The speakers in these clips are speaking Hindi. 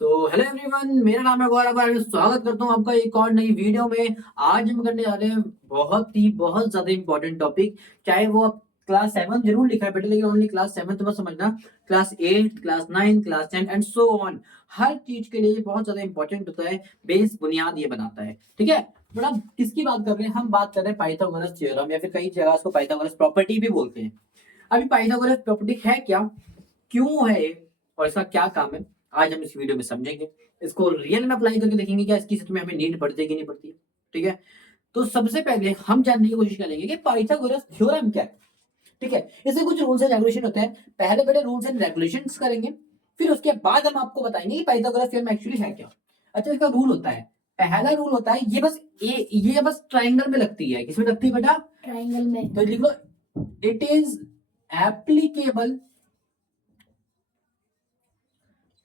तो हेलो एवरीवन, मेरा नाम है गौरव और मैं स्वागत करता हूँ आपका एक और नई वीडियो में। आज हम करने जा रहे हैं बहुत ज्यादा इंपॉर्टेंट टॉपिक। चाहे वो आप क्लास 7 जरूर लिखा है बेटे, लेकिन ओनली क्लास 7 तो मत समझना। Class 8, class 9, class 10 and so on, हर चीज के लिए ये बहुत ज्यादा इंपॉर्टेंट होता है। बेस बुनियाद ये बनाता है, ठीक है। बड़ा किसकी बात कर रहे हैं? हम बात कर रहे हैं पाइथागोरस थ्योरम, या फिर कई जगह उसको पाइथागोरस प्रॉपर्टी भी बोलते हैं। अभी पाइथागोरस प्रॉपर्टी है क्या, क्यों है ये, और इसका क्या काम है, आज हम इस वीडियो में समझेंगे। इसको रियल में अप्लाई करके देखेंगे क्या इसकी सच में हमें नीड पड़ती है कि नहीं पड़ती है, ठीक है। तो सबसे पहले हम जानने की कोशिश करेंगे कि पाइथागोरस थ्योरम क्या है, ठीक है। इससे कुछ रूल्स एंड रेगुलेशन होते हैं। पहले बड़े रूल्स एंड रेगुलेशंस करेंगे, फिर उसके बाद हम आपको बताएंगे कि पाइथागोरस थ्योरम एक्चुअली है क्या। अच्छा, इसका रूल होता है, पहला रूल होता है ये बस ट्राइंगल में लगती है। किसमें लगती है बेटा? ट्राइंगल में। तो लिख लो, it is applicable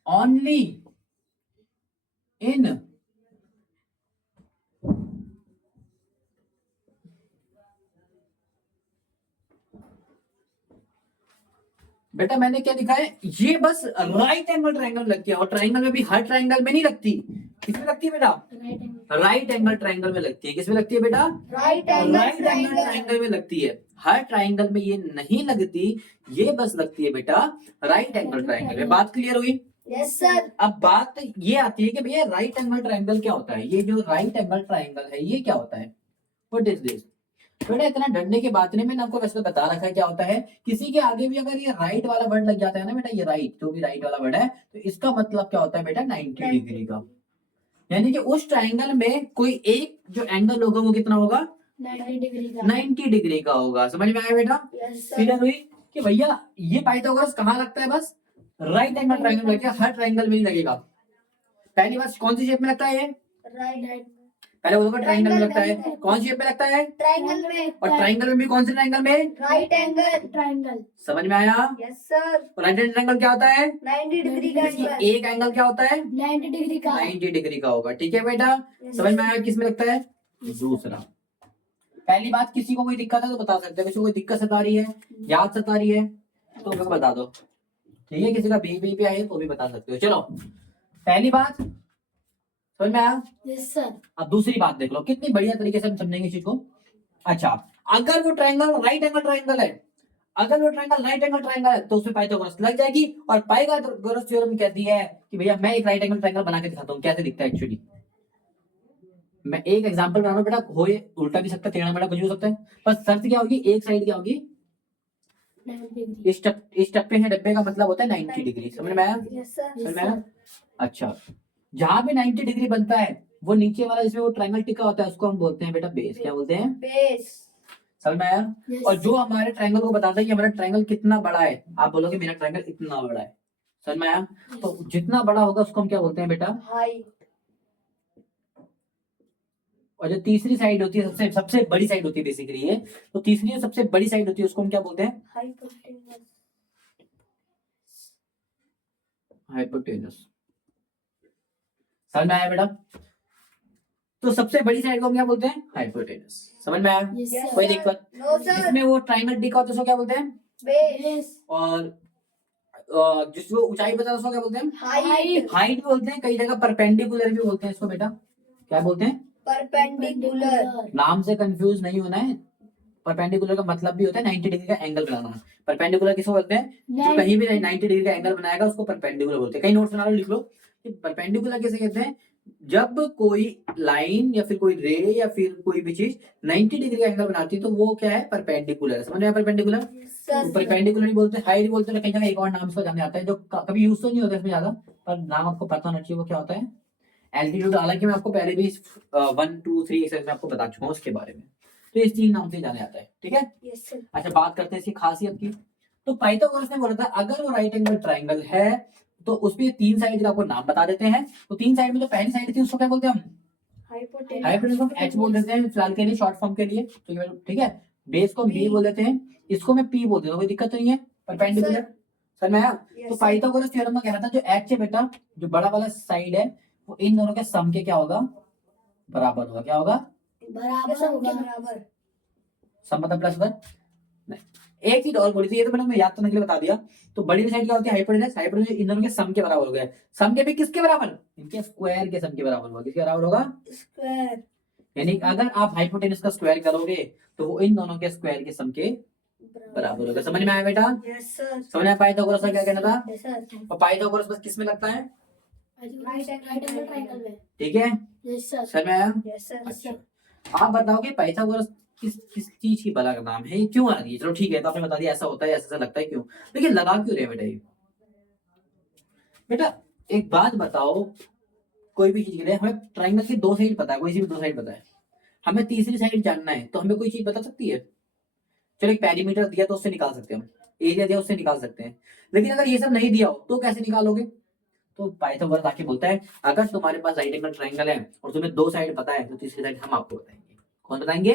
only in बेटा मैंने क्या लिखा है, ये बस राइट एंगल ट्रायंगल लगती है। और ट्रायंगल में भी हर ट्रायंगल में नहीं लगती। किसमें लगती है बेटा? राइट एंगल ट्रायंगल में लगती है। किसमें लगती है बेटा? राइट एंगल ट्रायंगल में लगती है। हर ट्रायंगल में ये नहीं लगती, ये बस लगती है बेटा राइट एंगल ट्रायंगल में। बात क्लियर हुई? Yes sir. अब बात ये आती है कि भैया राइट एंगल ट्रायंगल क्या होता है। ये जो राइट एंगल ट्रायंगल है ये क्या होता है? What is this? थोड़ा इतना डरने की बात नहीं, मैंने आपको वैसे बता रखा है क्या होता है। किसी के आगे भी अगर ये राइट वाला वर्ड लग जाता है ना बेटा, ये राइट जो भी राइट वाला वर्ड है, तो इसका मतलब क्या होता है बेटा? 90 डिग्री का। यानी कि उस ट्रायंगल में कोई एक जो एंगल होगा वो कितना होगा? 90 डिग्री का। 90 डिग्री का होगा। समझ में आया बेटा? क्लियर हुई कि भैया ये पाइथागोरस कहाँ लगता है? बस राइट एंगल ट्रायंगल लगेगा, हर ट्रायंगल में नहीं लगेगा। पहली बात, कौन सी शेप में लगता है ये? राइट। पहले बोलोगे ट्रायंगल में लगता है। कौन सी शेप में लगता है? ट्रायंगल में। और ट्रायंगल में भी कौन से ट्रायंगल में? Right angle triangle. समझ में आया? Yes sir. Right angle triangle क्या होता है? 90 डिग्री का इसकी एंगल। एक एंगल क्या होता है? 90 डिग्री का। 90 डिग्री का होगा, ठीक है बेटा। समझ में आया? किस में लगता है? दूसरा। पहली बात, किसी को कोई दिक्कत है तो बता सकते हैं। किसी को कोई दिक्कत सता रही है, याद सता रही है तो मेरे को बता दो, ठीक है। किसी का बी पे आए तो भी बता सकते हो। चलो, पहली बात समझ में आया? Yes sir. अब दूसरी बात देख लो, कितनी बढ़िया तरीके से हम समझेंगे इस चीज को। अच्छा, अगर वो ट्रायंगल राइट एंगल ट्रायंगल है, अगर वो ट्रायंगल राइट एंगल ट्रायंगल है तो उसमें पाइथागोरस लग जाएगी। और पाइथागोरस थ्योरम कहती है कि भैया मैं एक राइट एंगल ट्रायंगल बना के दिखाता हूँ कैसे दिखता है एक्चुअली। मैं एक एग्जांपल बना रहा हूँ बेटा, हो ये उल्टा भी सकता है, टेढ़ा मेढ़ा कुछ भी हो सकता है। बस शर्त क्या होगी, एक साइड क्या होगी? इस टप्पे है, डब्बे का मतलब होता है 90 डिग्री। समझ में आया? समझ में आया? अच्छा, जहां भी 90 डिग्री बनता है वो नीचे वाला जिसमें वो ट्रायंगल टिका होता है उसको हम बोलते हैं बेटा बेस। क्या बोलते हैं? बेस। समझ में आया? और जो हमारे ट्रायंगल को बताता है कि हमारा ट्रायंगल कितना बड़ा है, आप बोलोगे मेरा ट्रायंगल इतना बड़ा है। समझ में आया? तो जितना बड़ा होगा उसको हम क्या बोलते हैं बेटा? हाइट। और जो तीसरी साइड होती है, सबसे सबसे बड़ी साइड होती है बेसिकली ये, तो तीसरी जो सबसे बड़ी साइड होती है उसको हम क्या बोलते हैं? हाइपोटेनस। हाइपोटेनस। समझ में आया बेटा? तो सबसे बड़ी साइड को हम क्या बोलते हैं? हाइपोटेनस। समझ में आया? Yes, कोई sir. दिक्कत? No sir. जिसमें वो ट्रायंगल टिका होता है उसको क्या बोलते हैं? बेस। और जिसको ऊंचाई पता है उसको क्या बोलते हैं? हाइट। हाइट भी बोलते हैं, कई जगह परपेंडिकुलर भी बोलते हैं इसको बेटा। क्या बोलते हैं? परपेंडिकुलर। नाम से कंफ्यूज नहीं होना है। परपेंडिकुलर का मतलब भी होता है 90 डिग्री का एंगल बनाना। परपेंडिकुलर किसको बोलते हैं? जो कहीं भी 90 डिग्री का एंगल बनाएगा उसको परपेंडिकुलर बोलते हैं। कहीं नोट्स बना लो, लिख लो कि परपेंडिकुलर किसे कहते हैं? जब कोई लाइन या फिर कोई रे या फिर कोई भी चीज 90 डिग्री का एंगल बनाती है तो वो क्या है? परपेंडिकुलर। समझ में? परपेंडिकुलर। तो परपेंडिकुलर ही बोलते हैं, हाइट बोलते हैं, कई जगह एक और नाम से जाने आता है जो कभी यूज तो नहीं होता इसमें ज्यादा, पर नाम आपको पता होना चाहिए वो क्या होता है? एल्टीट्यूड। हालांकि मैं आपको पहले भी 1 2 3 एक्सरसाइज में आपको बता चुका हूँ उसके बारे में। तो इस 3 नाम से जाने जाता है, ठीक है। Yes sir. अच्छा, बात करते हैं इसकी खासियत की। तो पाइथागोरस ने बोला था अगर वो राइट एंगल ट्रायंगल है तो उसपे 3 साइड का आपको नाम बता देते हैं। तो 3 साइड में जो पहली साइड थी उसको क्या बोलते हैं हम? हाइपोटेनस। हाइपोटेनस को एच बोल देते हैं फिलहाल के लिए, शॉर्ट फॉर्म के लिए, ठीक है। बेस को बी बोल देते हैं, इसको मैं पी बोल देता हूँ, कोई दिक्कत नहीं है। परपेंडिकुलर। समझ में आया? तो पाइथागोरस थ्योरम में कहना था जो एच है बेटा, जो बड़ा वाला साइड है, वो इन दोनों के सम के क्या होगा? बराबर होगा। क्या होगा? बराबर होगा। बराबर। सम मतलब +1 नहीं, एक चीज और बोली थी, ये तो मैंने मैं याद करने के लिए बता दिया। तो बड़ी साइड क्या होती है हाइपोटेनस, हाइपोटेनस इन दोनों के सम के बराबर हो गया। सम के भी किसके बराबर, इनके स्क्वायर के सम के बराबर होगा। किसके बराबर होगा, स्क्वायर। यानी अगर आप हाइपोटेनस का स्क्वायर करोगे तो वो इन दोनों के स्क्वायर के सम के बराबर होगा। समझ में आया बेटा, यस सर। समझ में आया पाइथागोरस का क्या कहना था। Yes sir. और पाइथागोरस बस किस में लगता है, राइट एंगल ट्रायंगल में। ठीक है, यस सर। समझ में आया। Yes sir. अच्छा, आप बताओगे पाइथागोरस किस किस चीज की बला का नाम है, ये क्यों आ रही है। चलो ठीक है, तो आपने बता दिया ऐसा होता है, ऐसा लगता है, क्यों, लेकिन लगा क्यों रहे बेटा ये। बेटा एक बात बताओ, कोई भी चीज के लिए हमें ट्राइंगल की दो साइड पता है, कोई सी भी दो साइड पता है, हमें तीसरी साइड जानना है तो हमें कोई चीज बता सकती है। चलो एक पेरीमीटर दिया तो उससे निकाल सकते हैं हम, एरिया दिया उससे निकाल सकते हैं, लेकिन अगर ये सब नहीं दिया हो तो कैसे निकालोगे। तो पाइथागोरस आके बोलता है अगर तुम्हारे पास राइट एंगल ट्रायंगल है और तुम्हें दो साइड पता है तो तीसरी साइड हम आपको बताएंगे। कौन बताएंगे,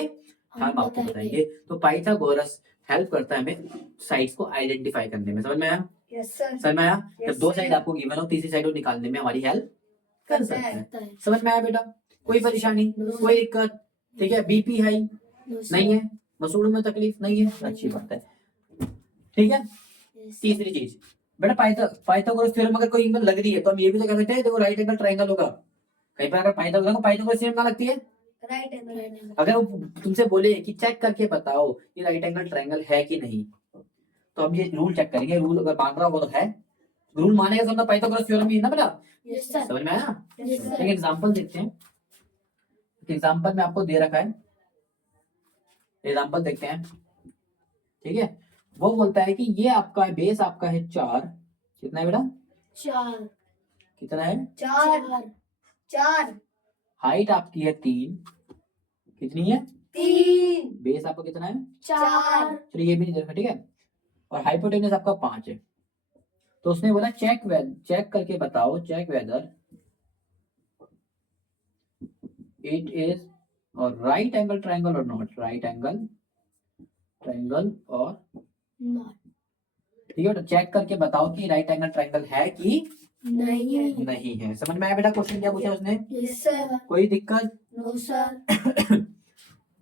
हम आपको बताएंगे। तो पाइथागोरस हेल्प करता है हमें साइड्स को आइडेंटिफाई करने में। समझ में आया, यस सर। समझ में आया। Yes, जब दो sir. साइड आपको गिवन हो तीसरी साइड को निकालने में हमारी हेल्प कर करता सकता है। है। समझ में आया बेटा, कोई परेशानी, कोई दिक्कत, ठीक है। बीपी हाई नहीं है, मसूड़ों में तकलीफ नहीं है, अच्छी बात है, ठीक है। तीसरी चीज बेटा पाइथागोरस थ्योरम अगर कोई एंगल लग रही है तो हम ये भी तो कह सकते हैं देखो राइट एंगल ट्रायंगल होगा। कहीं पर अगर पाइथागोरस थ्योरम कहाँ लगती है, राइट एंगल। अगर वो तुमसे बोले कि चेक करके बताओ ये राइट एंगल ट्रायंगल है कि नहीं, तो हम ये रूल चेक करेंगे, रूल अगर मान रहा होगा तो है, रूल मानेगा तो मतलब पाइथागोरस थ्योरम ही है ना बेटा। Yes sir. समझ में आया। यस एक सर। एग्जांपल देखते हैं, एग्जांपल में आपको दे रखा है, एग्जांपल देखते हैं, ठीक है। वो बोलता है कि ये आपका बेस आपका है 4, कितना है बेटा, 4 कितना है, 4 4 हाइट आपकी है 3, कितनी है, 3 बेस आपका कितना है, 4 चलो ये भी नहीं दे रखा, ठीक है। और हाइपोटेनस आपका 5 है। तो उसने बोला चेक करके बताओ, चेक वेदर इट इज और राइट एंगल ट्रायंगल और नॉट राइट एंगल ट्रायंगल और नॉट। ठीक है। तो चेक करके बताओ कि राइट एंगल ट्रायंगल है कि नहीं। नहीं है। समझ में आया बेटा, क्वेश्चन क्या पूछा उसने, यस सर। कोई दिक्कत, नो सर।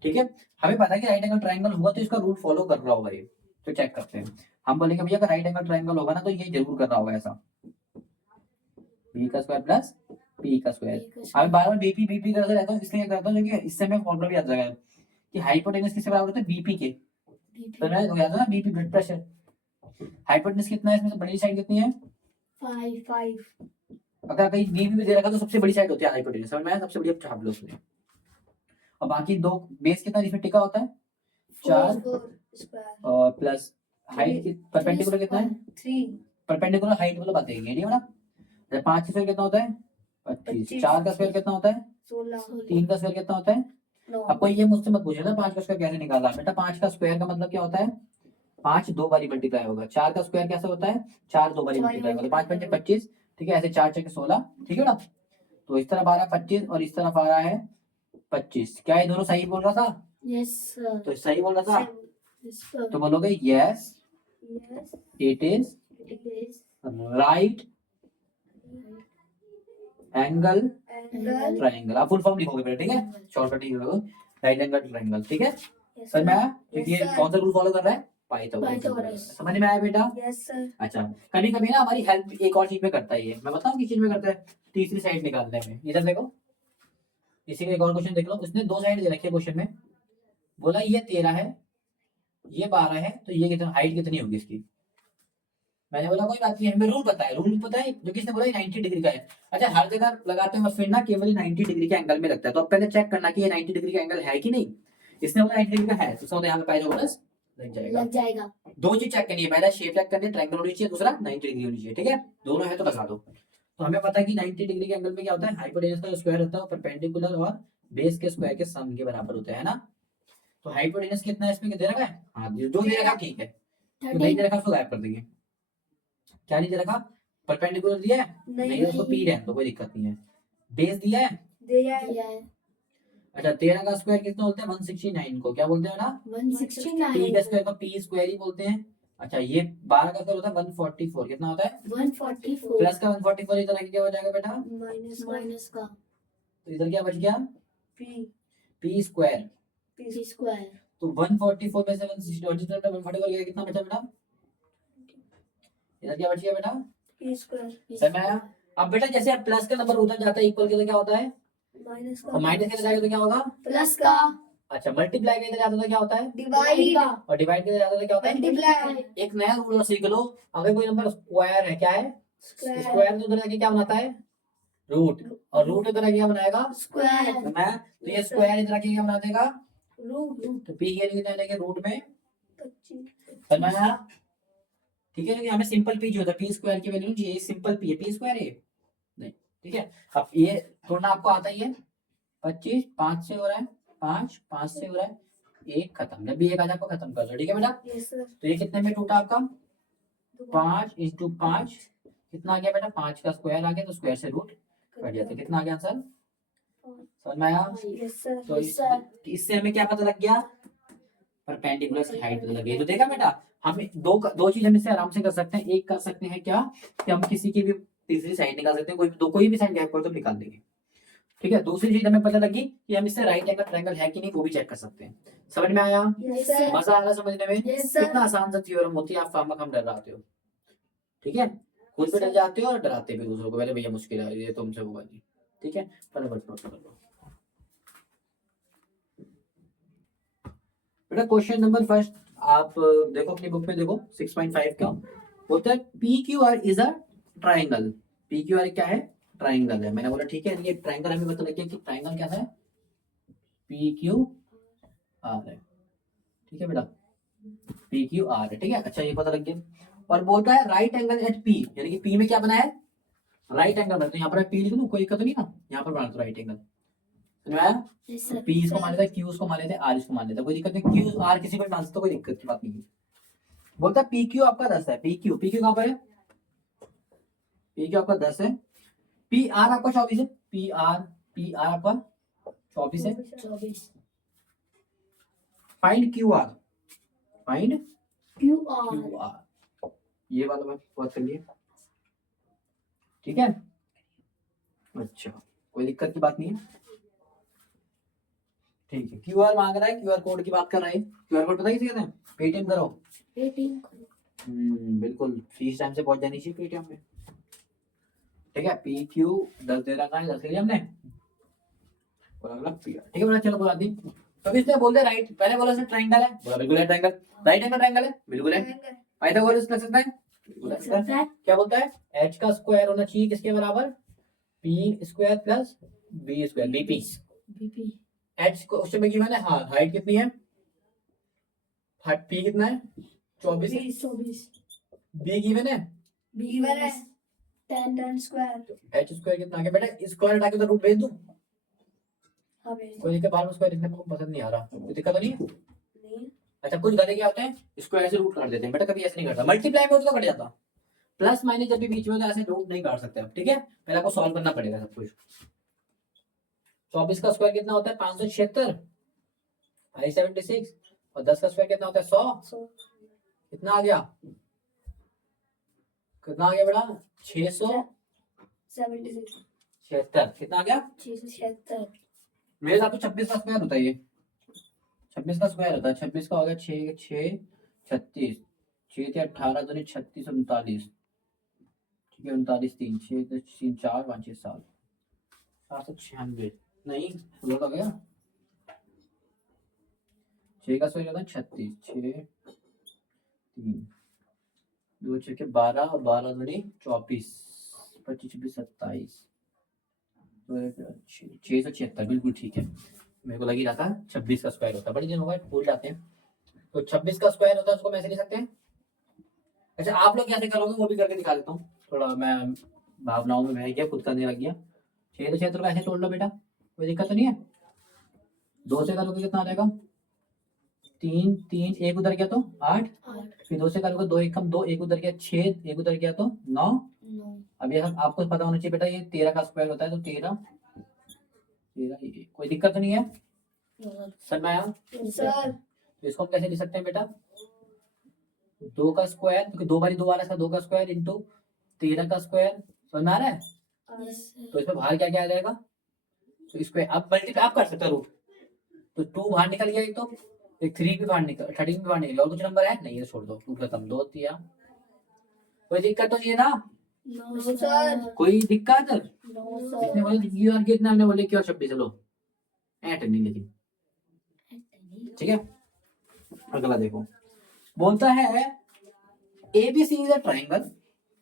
ठीक है। हमें पता है कि राइट एंगल ट्रायंगल हुआ तो इसका रूल फॉलो कर रहा होगा ये, तो चेक करते हैं। हम बोलेंगे भैया अगर राइट एंगल ट्रायंगल होगा ना तो ये जरूर कर रहा होगा ऐसा, बी का स्क्वायर प्लस पी का स्क्वायर। हमें बार बार बीपी करते रहता हूँ, इसलिए करता हूँ क्योंकि इससे हमें फॉर्मूला भी याद रहेगा कि हाइपोटेनस किससे बराबर होता है, बीपी के। तो मैं याद है ना, बीपी ब्लड प्रेशर, हाइपोटेनस कितना है इसमें से बड़ी साइड कितनी है, 5 अगर कहीं बीपी भी दे रखा तो सबसे बड़ी साइड होती है हाइपोटेनस। समझ में आया, सबसे बढ़िया छाप लो उसमें। और बाकी दो बेस कितना इसमें टिका होता है 4 स्क्वायर और प्लस हाइट की परपेंडिकुलर कितना है, 3 परपेंडिकुलर हाइट वाला बात है ये नहीं बड़ा। 5 का स्क्वायर कितना होता है 25, 4 का स्क्वायर कितना होता है 16 3 का स्क्वायर कितना होता है। 9 अब कोई ये मुझसे मत पूछेगा 5 का स्क्वायर कैसे निकाला, बेटा 5 का स्क्वायर का मतलब क्या होता है, 5 दो बारी मल्टीप्लाई होगा। 4 का स्क्वायर कैसे होता है, 4 दो बारी मल्टीप्लाई होगा, 5 5 25, ठीक है, ऐसे 4 6 16, ठीक है ना। तो इस तरफ आ रहा है 25 और इस तरफ आ रहा है 25, क्या ये दोनों सही बोल रहा था, यस सर। तो सही बोल रहा था, यस सर। तो बोलोगे yes yes it is it is right angle angle. Triangle. आप फुल फॉर्म लिखोगे बेटा, ठीक है, शॉर्टकट ही लिखोगे, राइट एंगल ट्रायंगल, ठीक है। यस समझ में आया, सर। क्योंकि Yes, ये sir. कौन सा रूल फॉलो कर रहा है, पाइथागोरस। पाइथागोरस। समझ में आया बेटा। Yes sir. अच्छा, कभी कभी ना हमारी हेल्प एक और चीज में करता है ये, मैं बताऊं किस चीज में करता है, तीसरी साइड निकालने में। इधर देखो, इसी का एक और क्वेश्चन देख लो, उसने दो साइड दे रखी है क्वेश्चन में, बोला ये 13 है ये 12 है, तो ये कितना हाइट कितनी होगी इसकी। मैंने बोला कोई बात नहीं, हमें रूल पता है, रूल पता है जो किसने बोला 90 डिग्री का है। अच्छा, हर जगह लगाते हैं फिर ना केवल 90 डिग्री के एंगल में लगता है, तो अब पहले चेक करना कि ये 90 डिग्री का एंगल है कि नहीं। इसने बोला 90 डिग्री का है तो समझो यहाँ पे पाइथागोरस लग जाएगा। दो चीज चेक करनी है, पहला शेप चेक करनी है, ट्रायंगल होनी चाहिए, दूसरा 90 डिग्री होनी चाहिए, ठीक है। दोनों है तो लगा दो। तो हमें पता है कि 90 डिग्री के एंगल में क्या होता है, हाइपोटेनस का स्क्वायर होता है परपेंडिकुलर और बेस के स्क्वायर के सम के बराबर होता है ना। तो हाइपोटेनस कितना है इसमें दे रखा है, हाँ जो दे रखा ठीक है, तो नहीं दे रखा उसको गायब कर देंगे। क्या नहीं दे रखा, परपेंडिकुलर दिया है नहीं है, उसको पी रहे हैं तो कोई दिक्कत नहीं है। बेस दिया है दिया है। अच्छा, 13 का स्क्वायर कितना बोलते हैं 169 को क्या बोलते हैं ना, 169 पी का स्क्वायर को पी स्क्वायर ही बोलते हैं। अच्छा, ये 12 का स्क्वायर होता है 144, कितना होता है 144 प्लस का 144 इधर आके क्या हो जाएगा बेटा, माइनस का तो इधर क्या बच गया P P square, P square तो 144 में से 144 गया, कितना बचा बेटा? इधर क्या बच गया बेटा? p square समझ में आया? अब बेटा जैसे आप प्लस का नंबर उधर जाता है इक्वल के तो क्या होता है, माइनस और का माइनस के इधर जाएगा तो क्या होगा? प्लस का अच्छा, मल्टीप्लाई के इधर जाता तो क्या होता है, डिवाइड और डिवाइड के इधर जाता तो क्या होता है? मल्टीप्लाई एक नया रूल और सीख लो, अगर कोई नंबर स्क्वायर है, क्या है? स्क्वायर स्क्वायर तो उधर जाके क्या बनाता है? रूट, और रूट इधर आके क्या बनाएगा? स्क्वायर तो ये स्क्वायर इधर आके क्या बना देगा? रूट तो पी के लिए जाने रूट में 25 समझ में आया? ठीक है, क्योंकि हमें सिंपल पी जो होता है, पी स्क्वायर की वैल्यू चाहिए, सिंपल पी है, पी स्क्वायर है नहीं, ठीक है। अब ये तोड़ना आपको आता ही है, 25 5 से हो रहा है, 5 5 से हो रहा है, एक खत्म, जब भी एक आ जाए आपको खत्म कर दो, ठीक है बेटा। यस सर तो ये कितने में टूटा आपका? 5 इंटू 5 कितना आ गया बेटा? 5 का स्क्वायर आ गया, तो स्क्वायर से रूट कट गया, तो कितना आ गया आंसर? समझ में आया? यस सर तो इससे हमें क्या पता लग गया? परपेंडिकुलर की हाइट पता लग गई। तो देखा बेटा, हमें दो चीज हम इससे आराम से कर सकते हैं। एक कर सकते हैं क्या, कि हम किसी की भी तीसरी साइड निकाल सकते हैं, कोई भी साइड गैप कर तो निकाल देंगे, ठीक है। दूसरी चीज हमें पता लगी कि हम इससे राइट एंगल ट्रायंगल है कि नहीं वो भी चेक कर सकते हैं। समझ में आया? यस सर मजा आ रहा है समझने में? यस सर कितना आसान सा थ्योरम होती है, आप फार्मा हम डराते हो, ठीक है, खुद भी डर जाते हो और डराते भी दूसरों को, पहले भैया मुश्किल है ये तुमसे होगा नहीं, ठीक है। फटाफट नोट कर लो बेटा। क्वेश्चन नंबर फर्स्ट, आप देखो अपनी बुक में, देखो 6.5 का होता है P Q R is a triangle. P Q R क्या है? ट्राइंगल है। मैंने बोला ठीक है, ये ट्राइंगल हमें पता लग गया कि ट्राइंगल क्या है, पी क्यू आर है, ठीक है बेटा, पी क्यू आर है, ठीक है। अच्छा, ये पता लग गया। और बोलता है राइट एंगल एट पी, यानी कि पी में क्या बना है? राइट एंगल बना। तो यहाँ पर पी लिख लूं, कोई दिक्कत तो नहीं ना, यहाँ पर बना तो राइट एंगल, समझ में आया? यस सर पी इसको मान लेते हैं, क्यू इसको मान लेते हैं, आर इसको मान लेते हैं, कोई दिक्कत नहीं, क्यू आर किसी को मान सकते हो, कोई दिक्कत की बात नहीं है। बोलता है पी क्यू आपका 10 है, पी क्यू कहाँ पर है? पी क्यू आपका 10 है, पी आर आपका 24 है, पी आर आपका 24 है। 24 find Q R, find Q Q R R, ये वाला बात कर लिए, ठीक है। अच्छा, कोई दिक्कत की बात नहीं है, ठीक है। क्यू आर मांग रहा है, क्यू आर कोड की बात कर रहा है। क्यू आर कोड पता है किसे कहते हैं? पेटीएम करो। 18 बिल्कुल, फीस टाइम से पहुंच जानी चाहिए पेटीएम में, ठीक है। पी क्यू 10 दे रखा है, 10 ले लिया हमने, और अगला पी आर, ठीक है बेटा। चलो बुला दी। तो इसने बोल दिया राइट, पहले बोला इसने ट्राइंगल है, बोला बिल्कुल है ट्राइंगल, राइट एंगल ट्राइंगल है, बिल्कुल है। पाइथागोरस लग सकता है, बिल्कुल लग सकता है। क्या बोलता है? एच का स्क्वायर होना चाहिए किसके बराबर? P square plus B square, BP. BP H question में गिवन है, हाँ, हाइट कितनी है? पी कितना है? 24 है। 24 बी गिवन है, बी गिवन है 10 स्क्वायर एच स्क्वायर कितना आ गया बेटा? स्क्वायर हटा के तो रूट भेज दूं, हाँ भेज कोई दिक्कत? बार बार स्क्वायर लिखने में पसंद नहीं आ रहा, कोई दिक्कत तो नहीं है? नहीं अच्छा, कुछ गधे क्या होते हैं, स्क्वायर से रूट काट देते हैं, बेटा कभी ऐसे नहीं करता। मल्टीप्लाई में होता तो कट जाता, प्लस माइनस जब भी बीच में होता है ऐसे रूट नहीं काट सकते आप, ठीक है। पहले आपको सॉल्व करना पड़ेगा सब कुछ। 24 का स्क्वायर कितना होता है? 576, 576, और 10 का स्क्वायर कितना होता है? 100। 100 कितना आ गया? कितना आ गया बेटा? 676। 76 कितना आ गया? 676 मेरे साथ तो 26 का स्क्वायर होता है ये, 26 का स्क्वायर होता है। 26 का हो गया 6 6 36, 6 थे 18 दूनी 36 39, ठीक है, 39 3 6 3 4 5 6 7 796 नहीं, गलत हो गया। 6 का स्क्वायर होता है 36, 6 3 2 6 के 12 और 12 दूनी 24, 25 26 27, 676, बिल्कुल ठीक है। मेरे को लग ही रहा था 26 का स्क्वायर होता है, बड़ी दिन होगा भूल जाते हैं। तो 26 का स्क्वायर होता है, उसको हम ऐसे लिख सकते हैं। अच्छा, आप लोग कैसे करोगे वो भी करके दिखा देता हूँ, थोड़ा मैं भावनाओं में बह गया, खुद करने लग गया। 6 तो 6 ऐसे तोड़ लो बेटा, कोई दिक्कत तो नहीं है। 2 से करोगे कितना आ जाएगा? 3 3 एक उधर गया तो 8, 8 फिर 2 से करोगे 2 1 कम 2, एक उधर गया 6, एक उधर गया तो 9। 9 अब ये आपको पता होना चाहिए बेटा, ये 13 का स्क्वायर होता है, तो 13 13 कोई दिक्कत तो नहीं है, सर मैं आया। सर तो इसको हम कैसे लिख सकते हैं बेटा? 2 का स्क्वायर, क्योंकि 2 बारी 2 आ रहा है, 2 का स्क्वायर इंटू 13 का स्क्वायर, समझ में आ रहा है? तो इसमें बाहर क्या क्या आ जाएगा? तो स्क्वायर आप मल्टीप्लाई आप कर सकते हो रूट, तो 2 बाहर निकल गया एक, तो एक 3 भी बाहर निकल 13 भी बाहर निकल और कुछ नंबर है नहीं, ये छोड़ दो, टू खत्म, 2 दिया। कोई दिक्कत तो नहीं है ना? No sir. कोई दिक्कत? नो इसने सर। बोला क्यू आर कितना, हमने बोले क्यू आर 26, चलो ऐट नहीं लिखी। ठीक है, अगला देखो, बोलता है एबीसी इज अ ट्राइंगल।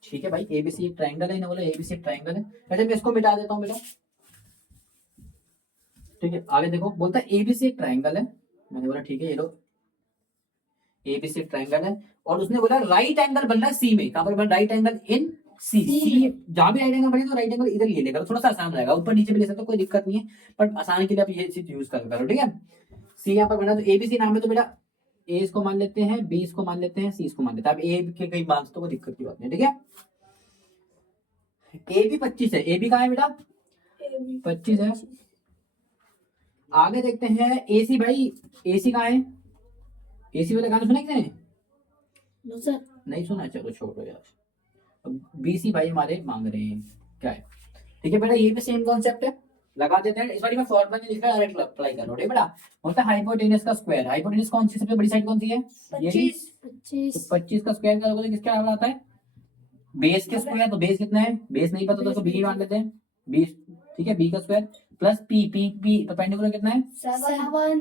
ठीक है भाई, एबीसी एक ट्राइंगल है, इन्हें बोला एबीसी एक ट्राइंगल है। अच्छा मैं इसको मिटा देता हूँ बेटा। ठीक है, आगे देखो, बोलता है एबीसी एक ट्राइंगल है। मैंने बोला ठीक है, ये लो एबीसी एक ट्राइंगल है, और उसने बोला राइट एंगल बन रहा है सी में। कहां पर बन राइट एंगल? इन सी। सी जहां भी राइट एंगल बने तो राइट एंगल इधर ले लेगा, थोड़ा सा आसान रहेगा, ऊपर नीचे भी ले सकते हो, कोई दिक्कत नहीं है, बट आसान के लिए आप ये चीज यूज करो। ठीक है, सी यहाँ पर बना, तो एबीसी नाम है, तो बेटा ए इसको मान लेते हैं, बी इसको मान लेते हैं, सी इसको मान लेते हैं। अब ए के कई मान तो कोई दिक्कत की बात नहीं। ठीक है, ए भी 25 है, ए भी कहाँ है बेटा? 25 है। आगे देखते हैं एसी भाई, एसी कहाँ है? एसी वाले गाना सुना किसने? No sir. नहीं सुना, चलो छोड़ो यार। बीसी भाई हमारे मांग रहे हैं क्या है। ठीक है बेटा, ये भी सेम कॉन्सेप्ट है, लगा देते हैं। इस बार मैं फॉर्मूला नहीं लिख रहा, डायरेक्ट अप्लाई कर रहा हूं बेटा। होता है हाइपोटेनस का स्क्वायर। हाइपोटेनस कौन सी सबसे बड़ी साइड कौन सी है? यही। 25। तो 25 का स्क्वायर करोगे तो किसके बराबर आता है? बेस के स्क्वायर। तो बेस कितना है? बेस नहीं पता तो उसको बी मान लेते हैं, 20। ठीक है, बी का square plus P, P P perpendicular कितना है? 7।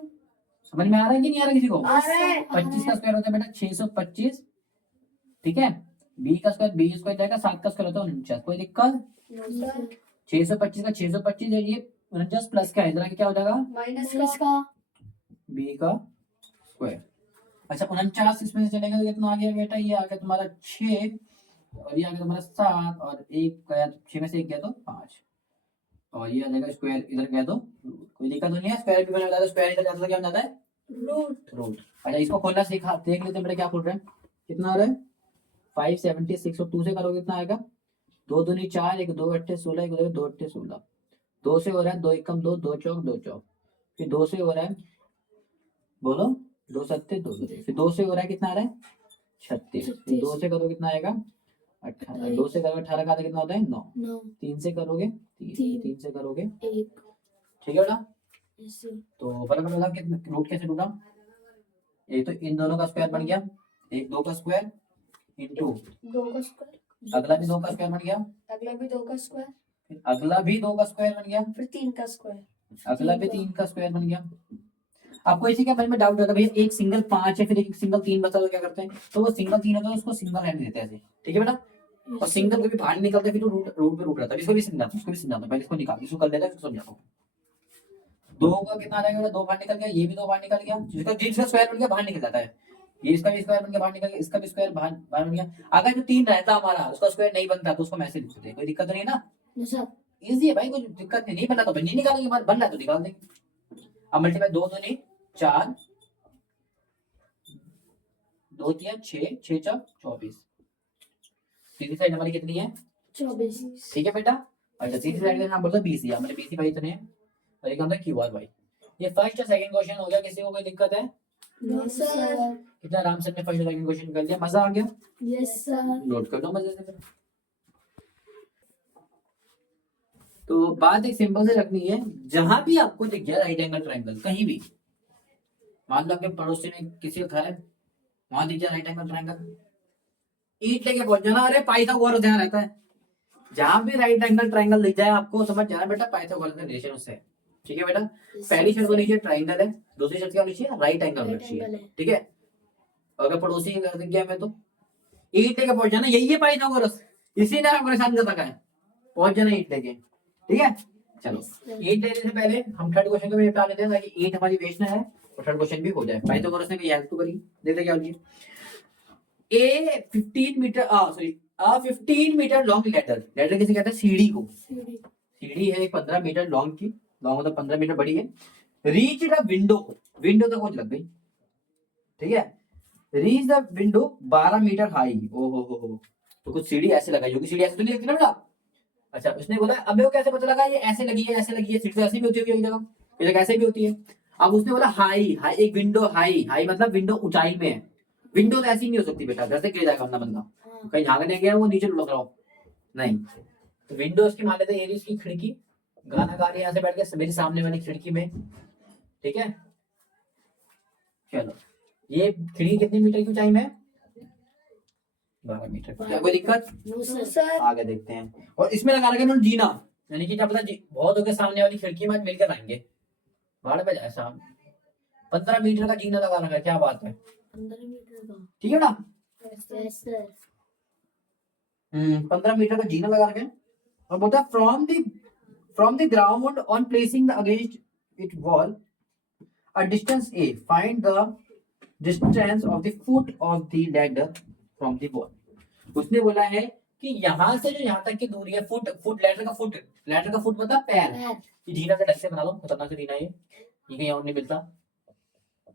समझ में आ रहा है कि नहीं आ रहा किसी को? आ रहा है। 25 का स्क्वायर होता है बेटा 625। ठीक है, बी का स्क्वायर बी स्क्वायर जाएगा, 7 का स्क्वायर होता है 49। कोई दिक्कत? No sir. 625 का 625 है, ये 49 प्लस क्या है, इधर क्या हो जाएगा? माइनस का। बी का स्क्वायर। अच्छा 49 इसमें से चलेगा तो कितना आ गया बेटा? ये आ गया तुम्हारा 6, और ये आ गया तुम्हारा 7, और एक गया 6 में से एक गया तो 5, और ये आ जाएगा स्क्वायर, इधर गया तो कोई दिक्कत तो नहीं है। स्क्वायर भी बना जाता है, स्क्वायर इधर जाता है तो क्या बन जाता है? रूट। अच्छा इसको खोलना सीखा, देख लेते हैं बेटा क्या खोल रहे हैं। कितना आ रहा है? 576, और 2 से करोगे कितना आएगा? 2 दूनी 4, एक 2 अट्ठे 16, एक 2 अट्ठे 16। 2 से हो रहा है 2 एकम 2, 2 चौक 2 चौक, फिर 2 से हो रहा है, बोलो 2 सत्ते 2 2, फिर 2 से हो रहा है कितना आ रहा है? 36। फिर 2 से करोगे कितना आएगा? 18। 2 से करोगे 18 का आधा कितना होता है? 9। 3 से करोगे 3, 3 से करोगे 1। ठीक है बेटा। तो फटाफट बताओ कितना रूट कैसे ढूंढा? एक तो इन दोनों का स्क्वायर बन गया, एक 2 का स्क्वायर इनटू 2 का स्क्वायर। अगला भी 2 का स्क्वायर बन गया, अगला भी 2 का स्क्वायर। फिर अगला भी 2 का स्क्वायर बन गया, फिर 3 का स्क्वायर। अगला भी 3 का स्क्वायर बन गया। आपको इसी के बारे में डाउट होता है भैया, एक सिंगल 5 है, फिर एक सिंगल 3 बचा तो क्या करते हैं? तो वो सिंगल 3 होता है उसको सिंगल रहने देते हैं ऐसे। ठीक है बेटा, और सिंगल कभी बाहर नहीं निकलता, फिर तो रूट पे रूट रहता है। इसको भी समझाता हूं, उसको भी समझाता हूं, पहले इसको निकाल, इसको कर लेता है, फिर समझाता हूं। 2 का कितना आ जाएगा? 2 बाहर निकल गया, ये भी 2 बाहर निकल गया, जिसका स्क्वायर बन गया बाहर निकल जाता है। ये इसका भी स्क्वायर बन गया बाहर निकल गया, इसका भी स्क्वायर बाहर बाहर बन गया। अगर जो 3 रहता हमारा उसका स्क्वायर नहीं बनता तो उसको मैसेज लिख देते, कोई दिक्कत नहीं है ना? सर। इजी है भाई, कोई दिक्कत नहीं बना तो नहीं निकालेंगे, बन रहा है तो निकाल देंगे। अब मल्टीप्लाई 2 दूनी 4, 2 3 6, 6 4 24। सीधी साइड हमारी कितनी है? 24। ठीक है बेटा। अच्छा सीधी साइड का नाम बोलता है बीसी, हमारे बीसी भाई इतने हैं, और एक होता है क्यू आर भाई। ये फर्स्ट और सेकंड क्वेश्चन हो गया, किसी को कोई दिक्कत है? No sir. कितना आराम से अपने फर्स्ट और सेकंड क्वेश्चन कर लिया, मजा आ गया? Yes sir. नोट कर दो मजे से फिर। तो बात एक सिंपल से रखनी है, जहां भी आपको दिख गया राइट एंगल ट्रायंगल कहीं भी, मान लो आपके पड़ोसी ने किसी का घर है, वहां दिख गया राइट एंगल ट्रायंगल, ईंट लेके पहुंच जाना, अरे पाइथागोरस ध्यान रहता है। जहां भी राइट एंगल ट्रायंगल दिख जाए आपको समझ जाना बेटा पाइथागोरस का रिलेशन उससे है। ठीक है बेटा, पहली शर्त होनी चाहिए ट्रायंगल है, दूसरी शर्त क्या होनी चाहिए? राइट एंगल होना चाहिए। ठीक है, अगर पड़ोसी के घर दिख गया मैं तो ईंट लेके पहुंच जाना, यही है पाइथागोरस, इसी ने हमें परेशान कर रखा है, पहुंच जाना ईंट लेके। ठीक है, चलो ईंट लेने से पहले हम थर्ड क्वेश्चन को भी निपटा लेते हैं ताकि ईंट हमारी वेस्ट ना है और थर्ड क्वेश्चन भी हो जाए। पाइथागोरस ने हेल्प तो करी, देखते क्या होगी। A 15 metre sorry 15 metre long ladder, ladder किसे कहते हैं? सीढ़ी को। सीढ़ी है 15 मीटर लॉन्ग की, लॉन्ग मतलब 15 मीटर बड़ी है। रीच द विंडो, विंडो तक पहुंच लग गई। ठीक है, reach the window 12 metre high. ओ हो, तो कुछ सीढ़ी ऐसे लगाई होगी, सीढ़ी ऐसे तो नहीं लगती ना बेटा। अच्छा उसने बोला अब वो कैसे पता लगा ये ऐसे लगी है, ऐसे लगी है? सीढ़ी तो ऐसे भी होती होगी, जगह ये जगह ऐसे भी होती है। अब उसने बोला हाई, हाई एक विंडो, हाई हाई मतलब विंडो ऊंचाई में है। विंडो तो ऐसी नहीं हो सकती बेटा, घर से गिर जाएगा अपना बंदा, कहीं झांकने गया वो नीचे लुढ़क रहा हो, नहीं। तो विंडो उसकी मान लेते हैं, ये उसकी खिड़की, गाना गा रही है यहाँ से बैठ के मेरे सामने वाली खिड़की में। ठीक है, चलो ये खिड़की कितने मीटर की ऊंचाई में है? 12 मीटर। क्या कोई दिक्कत? No no sir. सर। आगे देखते हैं। और इसमें लगा रखे उन्होंने जीना, यानी कि क्या पता बहुत हो गए सामने वाली खिड़की में आज मिलकर आएंगे, भाड़ पे जाए साहब। 15 मीटर का जीना लगा रखा है, क्या बात है, 15 मीटर का। ठीक है ना? Yes sir. 15 मीटर का जीना लगा रखे हैं। और बोलता है from the ground on placing the against it wall a distance A, find the distance of the foot of the ladder from the wall. उसने बोला है कि यहाँ से जो यहाँ तक की दूरी है, फुट लैडर का फुट, लैडर का फुट मतलब पैर। पैर। ये जीना से ढंग से बना लो, खतरनाक से जीना है ये कहीं और नहीं मिलता,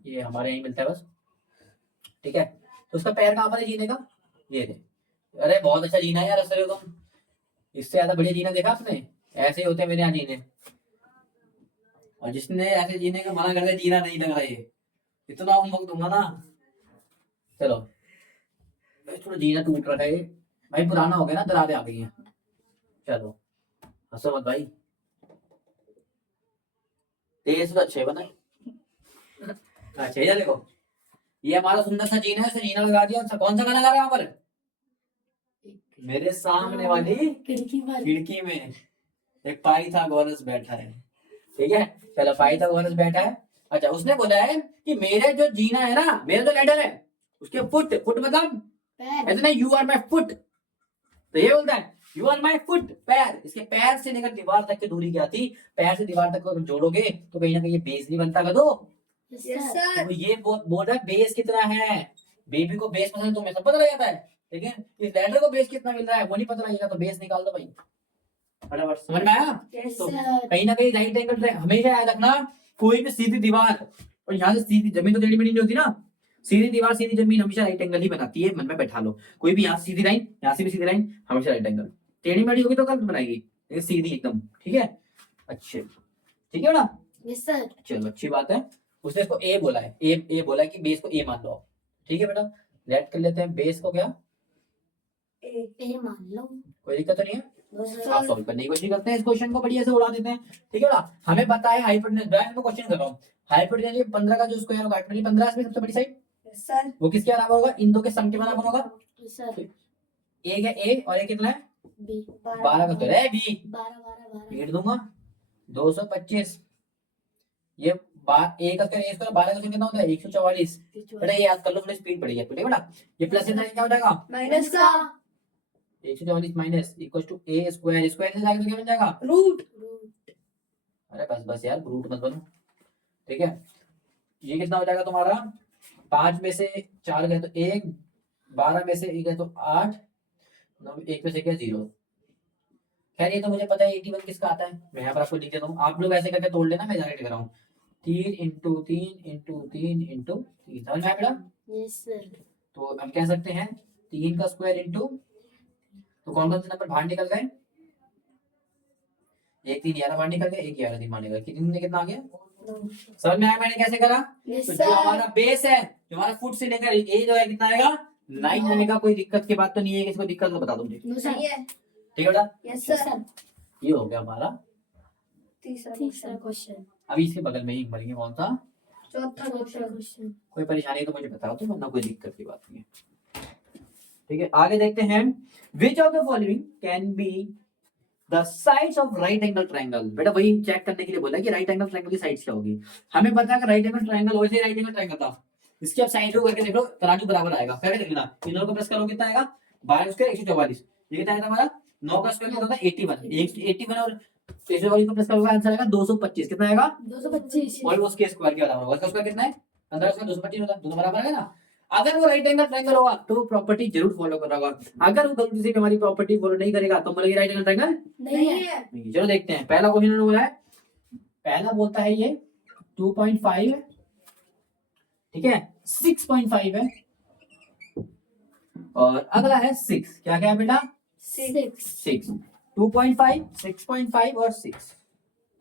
ये हमारे यहीं मिलता है बस, ठीक है। तो उसका पैर कहाँ पर है जीने का? ये दे। अरे बहुत अच्छा जीना है यार, असर हो तुम, इससे ज्यादा बढ़िया जीना देखा आपने? ऐसे ही होते हैं मेरे यहाँ जीने। और जिसने ऐसे जीने का मना कर दिया, जीना नहीं लग रहा ये, इतना होमवर्क दूंगा ना। चलो भाई थोड़ा जीना टूट रहा है भाई, पुराना हो गया ना, दरारें आ गई हैं। चलो हंसो मत भाई, तेज तो अच्छे बना। अच्छा ये देखो, ये हमारा सुंदर सा जीना है, इसे जीना लगा दिया। कौन सा गाना गा रहा है यहाँ पर? मेरे सामने वाली खिड़की पर। खिड़की में एक पाइथागोरस बैठा है, ठीक है। चलो पाइथागोरस बैठा है। अच्छा उसने बोला है कि मेरे जो जीना है ना, मेरा जो लैडर है, उसके फुट मतलब पैर। ऐसे नहीं, यू आर माई फुट, तो ये बोलता है यू आर माई फुट, पैर। इसके पैर से लेकर दीवार तक की दूरी क्या थी? पैर से दीवार तक को जोड़ोगे तो कहीं ना कहीं ये बेस नहीं बनता कदो। Yes yes sir. सर। तो ये बोल रहा है बेस कितना है। बेबी को बेस पसंद है, तुम्हें सब पता लग जाता है, लेकिन इस लैडर को बेस कितना मिल रहा है वो नहीं पता लगेगा, तो बेस निकाल दो भाई फटाफट। समझ में आया? यस तो सर। कहीं ना कहीं राइट एंगल हमेशा याद रखना, कोई भी सीधी दीवार, और यहाँ से सीधी जमीन तो टेढ़ी मेढ़ी नहीं होती ना, सीधी दीवार सीधी जमीन हमेशा राइट एंगल ही बनाती है, मन में बैठा लो। कोई भी यहाँ से सीधी लाइन, यहाँ से भी सीधी लाइन, हमेशा राइट एंगल। टेढ़ी मेढ़ी होगी तो गलत बनाएगी, लेकिन सीधी एकदम, ठीक है। अच्छे, ठीक है ना? Yes sir. चलो अच्छी बात है। उसने इसको ए बोला है, ए बोला है कि बेस को ए मान लो, ठीक है बेटा। लेट कर लेते हैं बेस को, क्या ए मान लो। कोई दिक्कत तो नहीं है? No sir. आप सॉल्व करने की कोशिश करते हैं, इस क्वेश्चन को बढ़िया से उड़ा देते हैं, ठीक है ना। हमें पता है हाइपोटेनस, मैं क्वेश्चन कर रहा हूँ, हाइपोटेनस 15 का जो स्क्वायर होगा, हाइपोटेनस 15 में सबसे बड़ी साइड, यस सर। वो किसके बराबर होगा? इन दो के सम के बराबर होगा। Yes sir. एक है ए और एक कितना है? बी। 12 का स्क्वायर है बी, 12 12 12। पीट दूंगा 225। ये ए का स्क्वायर, ए स्क्वायर 12 का स्क्वायर कितना होता है? 144। बेटा ये याद कर लो, थोड़ी स्पीड बढ़ी है, ठीक है बेटा। ये प्लस इतना क्या हो जाएगा? माइनस का 144 minus equal to A square, square से जाएगा तो क्या बन जाएगा? रूट। अरे बस बस यार, रूट मत बनो, ठीक है। ये कितना हो जाएगा तुम्हारा? 5 में से 4 गए तो 1, 12 में से 1 गए तो 8, 9 1 में से गया 0। खैर ये तो मुझे पता है 81 किसका आता है, मैं यहाँ पर आपको लिख देता हूँ, आप लोग ऐसे करके तोड़ लेना, मैं जाके लिख रहा हूँ। 3 इंटू 3 इंटू 3 इंटू 3, समझ में आया बेटा? Yes sir. तो हम कह सकते हैं 3 का स्क्वायर इंटू, तो कौन कौन से नंबर बाहर निकल गए? 1 3 11 बाहर निकल गए, 1 11 3 बाहर निकल गए, कितना आ गया? समझ में आया मैंने कैसे करा? यस तो जो सर। हमारा बेस है, जो हमारा फुट से लेकर ए जो है कितना आएगा? 9 आएगा। कोई दिक्कत की बात तो नहीं है, किसी को दिक्कत तो बता दो मुझे, नो सर। सही है। ठीक है बेटा। Yes yes sir. सर। ये हो गया हमारा। तीसरा तीसरा क्वेश्चन। क्वेश्चन। अभी इसके बगल में ही मरेंगे, कौन सा? चौथा चौथा क्वेश्चन। क्वेश्चन। कोई परेशानी तो मुझे बताओ, तो वरना कोई दिक्कत की बात नहीं है, ठीक है। आगे देखते हैं, which of the following can be the sides of right angle triangle. बेटा वही चेक करने के लिए बोला कि राइट एंगल ट्रायंगल की साइड्स क्या होगी। हमें पता है कि राइट एंगल ट्रायंगल वैसे राइट एंगल ट्रायंगल था, इसकी अब साइड को करके देख लो, तराजू बराबर आएगा, करके देख लेना। इन दोनों को प्लस करो, कितना आएगा? 12 स्क्वायर 144। ये कितना आएगा हमारा? 9 का स्क्वायर कितना होता है? 81। 81 और 144 को प्लस करोगे, आंसर आएगा 225। कितना आएगा? 225। और वो उसके स्क्वायर के बराबर होगा। इसका स्क्वायर कितना है? 15 का 225 होता है, दोनों बराबर है ना। अगर वो राइट एंगल ट्रायंगल होगा तो वो प्रॉपर्टी जरूर फॉलो कर रहा होगा। अगर वो गलती से भी हमारी प्रॉपर्टी फॉलो नहीं करेगा तो बोलेंगे राइट एंगल ट्रायंगल नहीं है। नहीं। चलो देखते हैं, पहला क्वेश्चन उन्होंने बोला है, पहला बोलता है ये 2.5 है, ठीक है, 6.5 है, और अगला है 6। क्या क्या है बेटा? 6। 6, 2.5, 6.5 और 6,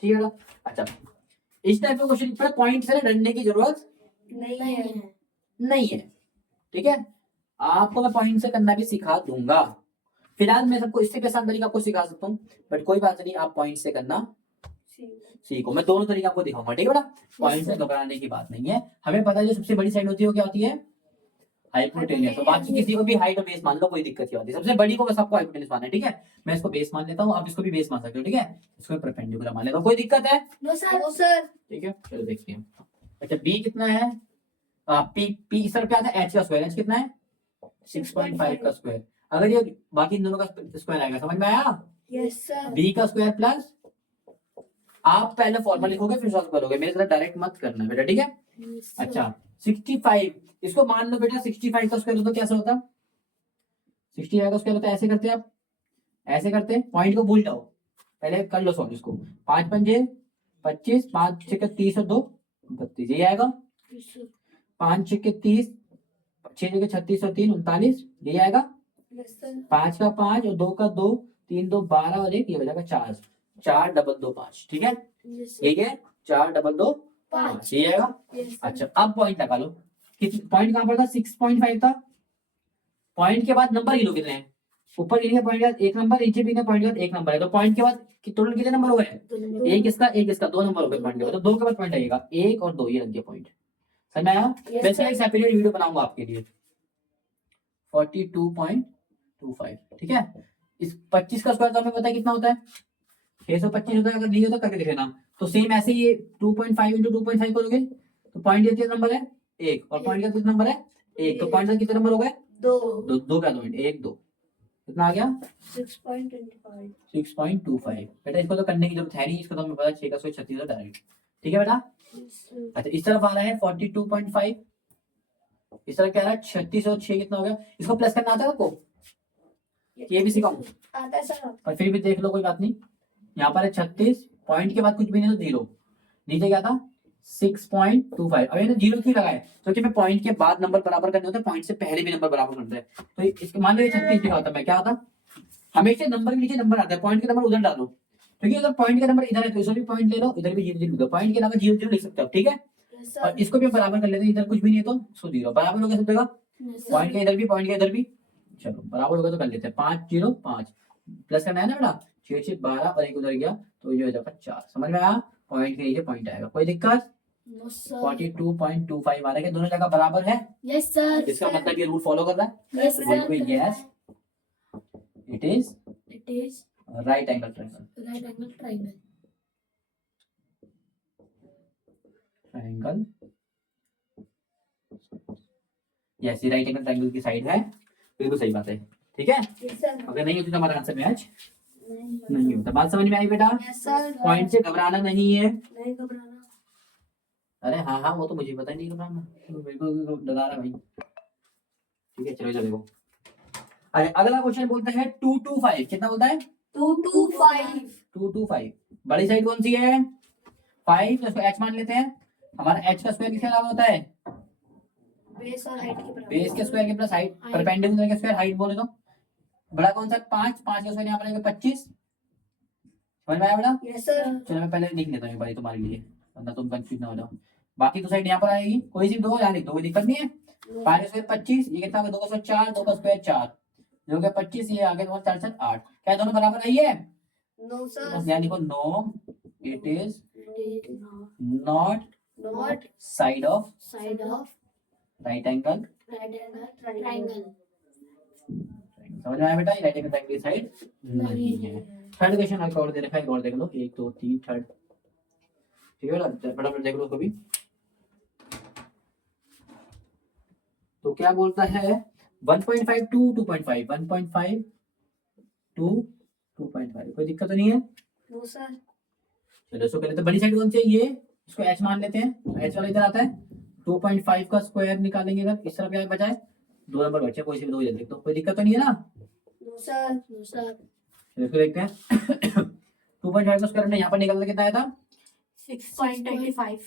ठीक है बेटा। अच्छा इस टाइप के क्वेश्चन पर पॉइंट से डरने की जरूरत नहीं है। नहीं है, ठीक है। आपको मैं पॉइंट से करना भी सिखा दूंगा। फिलहाल मैं सबको इससे भी आसान तरीका आपको सिखा सकता हूँ, बट कोई बात नहीं, आप पॉइंट से करना सी को। मैं दोनों तरीके आपको दिखाऊंगा, ठीक है बेटा। पॉइंट में घबराने की बात नहीं है। हमें पता है जो सबसे बड़ी साइड होती है वो क्या होती है, हाइपोटेनियस। तो बाकी किसी को भी हाइट और बेस मान लो, कोई दिक्कत नहीं होती। सबसे बड़ी को बस आपको हाइपोटेनियस मानना है, ठीक है। मैं इसको बेस मान लेता हूँ, आप इसको भी बेस मान सकते हो, ठीक है। इसको परपेंडिकुलर मान लेता हूँ, कोई दिक्कत है? No sir. ठीक है, चलो देखते हैं। अच्छा बी कितना है, पी पी इस तरफ क्या आता है, एच का स्क्वायर। एच कितना है, 6.5 का स्क्वायर। अगर ये बाकी इन दोनों का स्क्वायर आएगा, समझ में आया? Yes sir. बी का स्क्वायर प्लस, आप पहले फॉर्मूला लिखोगे फिर सॉल्व करोगे, मेरे तरह डायरेक्ट मत करना बेटा, ठीक है। अच्छा 65, इसको मान लो बेटा 65 का स्क्वायर होता तो कैसे होता, 65 का स्क्वायर होता है ऐसे करते आप, ऐसे करते, पॉइंट को भूल जाओ, पहले कर लो सॉल्व इसको। 5 पंजे 25, 5 छक्के 30 और 2 32, ये आएगा। 5 छक्के 30, 6 जगह 36 और 3 39, ये आएगा। Yes sir. 5 का 5 और 2 का 2, 3 2 12 और 1 ये हो जाएगा 4, 4 डबल 2 5, ठीक है। ये है 4 डबल 2 5, ये आएगा। अच्छा अब पॉइंट लगा लो, पॉइंट कहां पर था, 6.5 था। पॉइंट के बाद नंबर गिनो कितने हैं, ऊपर गिने पॉइंट के बाद एक नंबर, नीचे भी पॉइंट के बाद एक नंबर है, तो पॉइंट के बाद टोटल कितने नंबर हो गए, एक इसका 2 नंबर हो गए पॉइंट के बाद, तो 2 के बाद पॉइंट आएगा 1 और 2, ये लग गया पॉइंट। समझ में आया? वैसे एक सेपरेट वीडियो बनाऊंगा आपके लिए। 42.25, ठीक है। इस 25 का स्क्वायर तो हमें पता है कितना होता है, 625 होता है। अगर नहीं होता करके दिख लेना। तो सेम ऐसे ही ये 2.5 इंटू 2.5 करोगे तो पॉइंट कितना नंबर है, 1, और पॉइंट का कितना नंबर है, 1, तो पॉइंट का कितने नंबर हो गए, 2 का 2 1 2, कितना आ गया 6.25। 6.25। बेटा इसको तो करने की जरूरत है नहीं, इसको तो हमें पता है 6 का स्क्वायर 36 डायरेक्ट, ठीक है बेटा। अच्छा इस तरफ आ रहा है 42.5, इस तरफ क्या आ रहा है 36 और 6 कितना हो गया, इसको प्लस करना आता है आपको, ये भी सिखाऊं, आता है सर। पर फिर भी देख लो कोई बात नहीं। यहाँ पर है 36, पॉइंट के बाद कुछ भी नहीं तो 0, नीचे क्या था 6.25। अब ये ना 0 क्यों लगाए, क्योंकि मैं पॉइंट के बाद नंबर बराबर करने होते हैं, पॉइंट से पहले भी नंबर बराबर करते हैं। तो इसके मान लो ये 36 लिखा होता है, मैं क्या होता, हमेशा नंबर के नीचे नंबर आता है, पॉइंट के नंबर उधर डालो, क्योंकि अगर पॉइंट का नंबर इधर है तो इसको भी पॉइंट ले लो, इधर भी 0 0 लिख दो, पॉइंट के अलावा 0 0 लिख सकते हो, ठीक है। और इसको भी बराबर कर लेते हैं, इधर कुछ भी नहीं है तो इसको 0 बराबर हो गया सब जगह, पॉइंट के इधर भी पॉइंट के इधर भी, चलो बराबर होगा तो कर लेते हैं। 5 0 5 प्लस करना है ना बेटा, 6 6 12 और 1 उधर गया तो ये हो जाएगा 4, समझ में आया? पॉइंट के नीचे पॉइंट आएगा, कोई दिक्कत? 42.25 आ रहा है, दोनों जगह बराबर है। Yes sir. इसका मतलब ये रूल फॉलो कर रहा है, यस बोल पे yes it is it is right angle triangle, right angle triangle. Triangle yes, ये राइट एंगल ट्रायंगल की साइड है, बिल्कुल सही बात है, ठीक है। Yes sir. अगर नहीं होती तो हमारा आंसर मैच नहीं होता। बात समझ में आई बेटा? Yes sir. पॉइंट से घबराना नहीं है। नहीं घबराना। अरे हाँ हाँ वो तो मुझे पता ही नहीं घबराना, बिल्कुल डरा रहा भाई, ठीक है चलो इधर देखो। अरे अगला क्वेश्चन बोलता है 225, कितना बोलता है 225। 225, बड़ी साइड कौन सी है 5, तो इसको h मान लेते हैं। हमारा h का स्क्वायर किसके बराबर होता है, बेस और हाइट के बराबर। बेस के स्क्वायर के प्लस हाइट, परपेंडिकुलर के स्क्वायर हाइट बोले तो बड़ा कौन सा 5, 5 का स्क्वायर यहाँ पर आएगा 25, समझ में आया बेटा? Yes sir. चलो मैं पहले लिख लेता हूँ एक बार तुम्हारे लिए, वरना तुम कंफ्यूज ना हो जाओ। बाकी तो साइड यहाँ पर आएगी, कोई सी दो यहाँ लिख दो, कोई दिक्कत नहीं है। 5 का स्क्वायर 25, ये कितना 2 का स्क्वायर 4, 2 का स्क्वायर 4, जो कि 25, ये आगे 4 4 8, क्या दोनों बराबर आई है? No sir. बस यहाँ लिखो no it is not not side of side of right angle, right angle triangle. समझ में आया बेटा? राइट एंगल ट्रायंगल की साइड नहीं है। थर्ड क्वेश्चन आपको और दे रखा है, एक और देख लो, 1 2 3 थर्ड, ठीक है बेटा, फटाफट देख लो उसको भी। तो क्या बोलता है 1.5 टू 2.5, 1.5 टू 2.5, कोई दिक्कत तो नहीं है? No sir. चलो इसको पहले तो बड़ी साइड कौन सी है, ये इसको h मान लेते हैं, h वाला इधर आता है, 2.5 का स्क्वायर निकालेंगे इधर, इस तरफ क्या बचा है 2 नंबर बचे, कोई से भी 2 ही लिख दो, कोई दिक्कत तो नहीं है ना? No sir. No sir. चलो इसको देखते हैं 2.5 का स्क्वायर हमने यहाँ पर निकालना कितना आया था 6.25।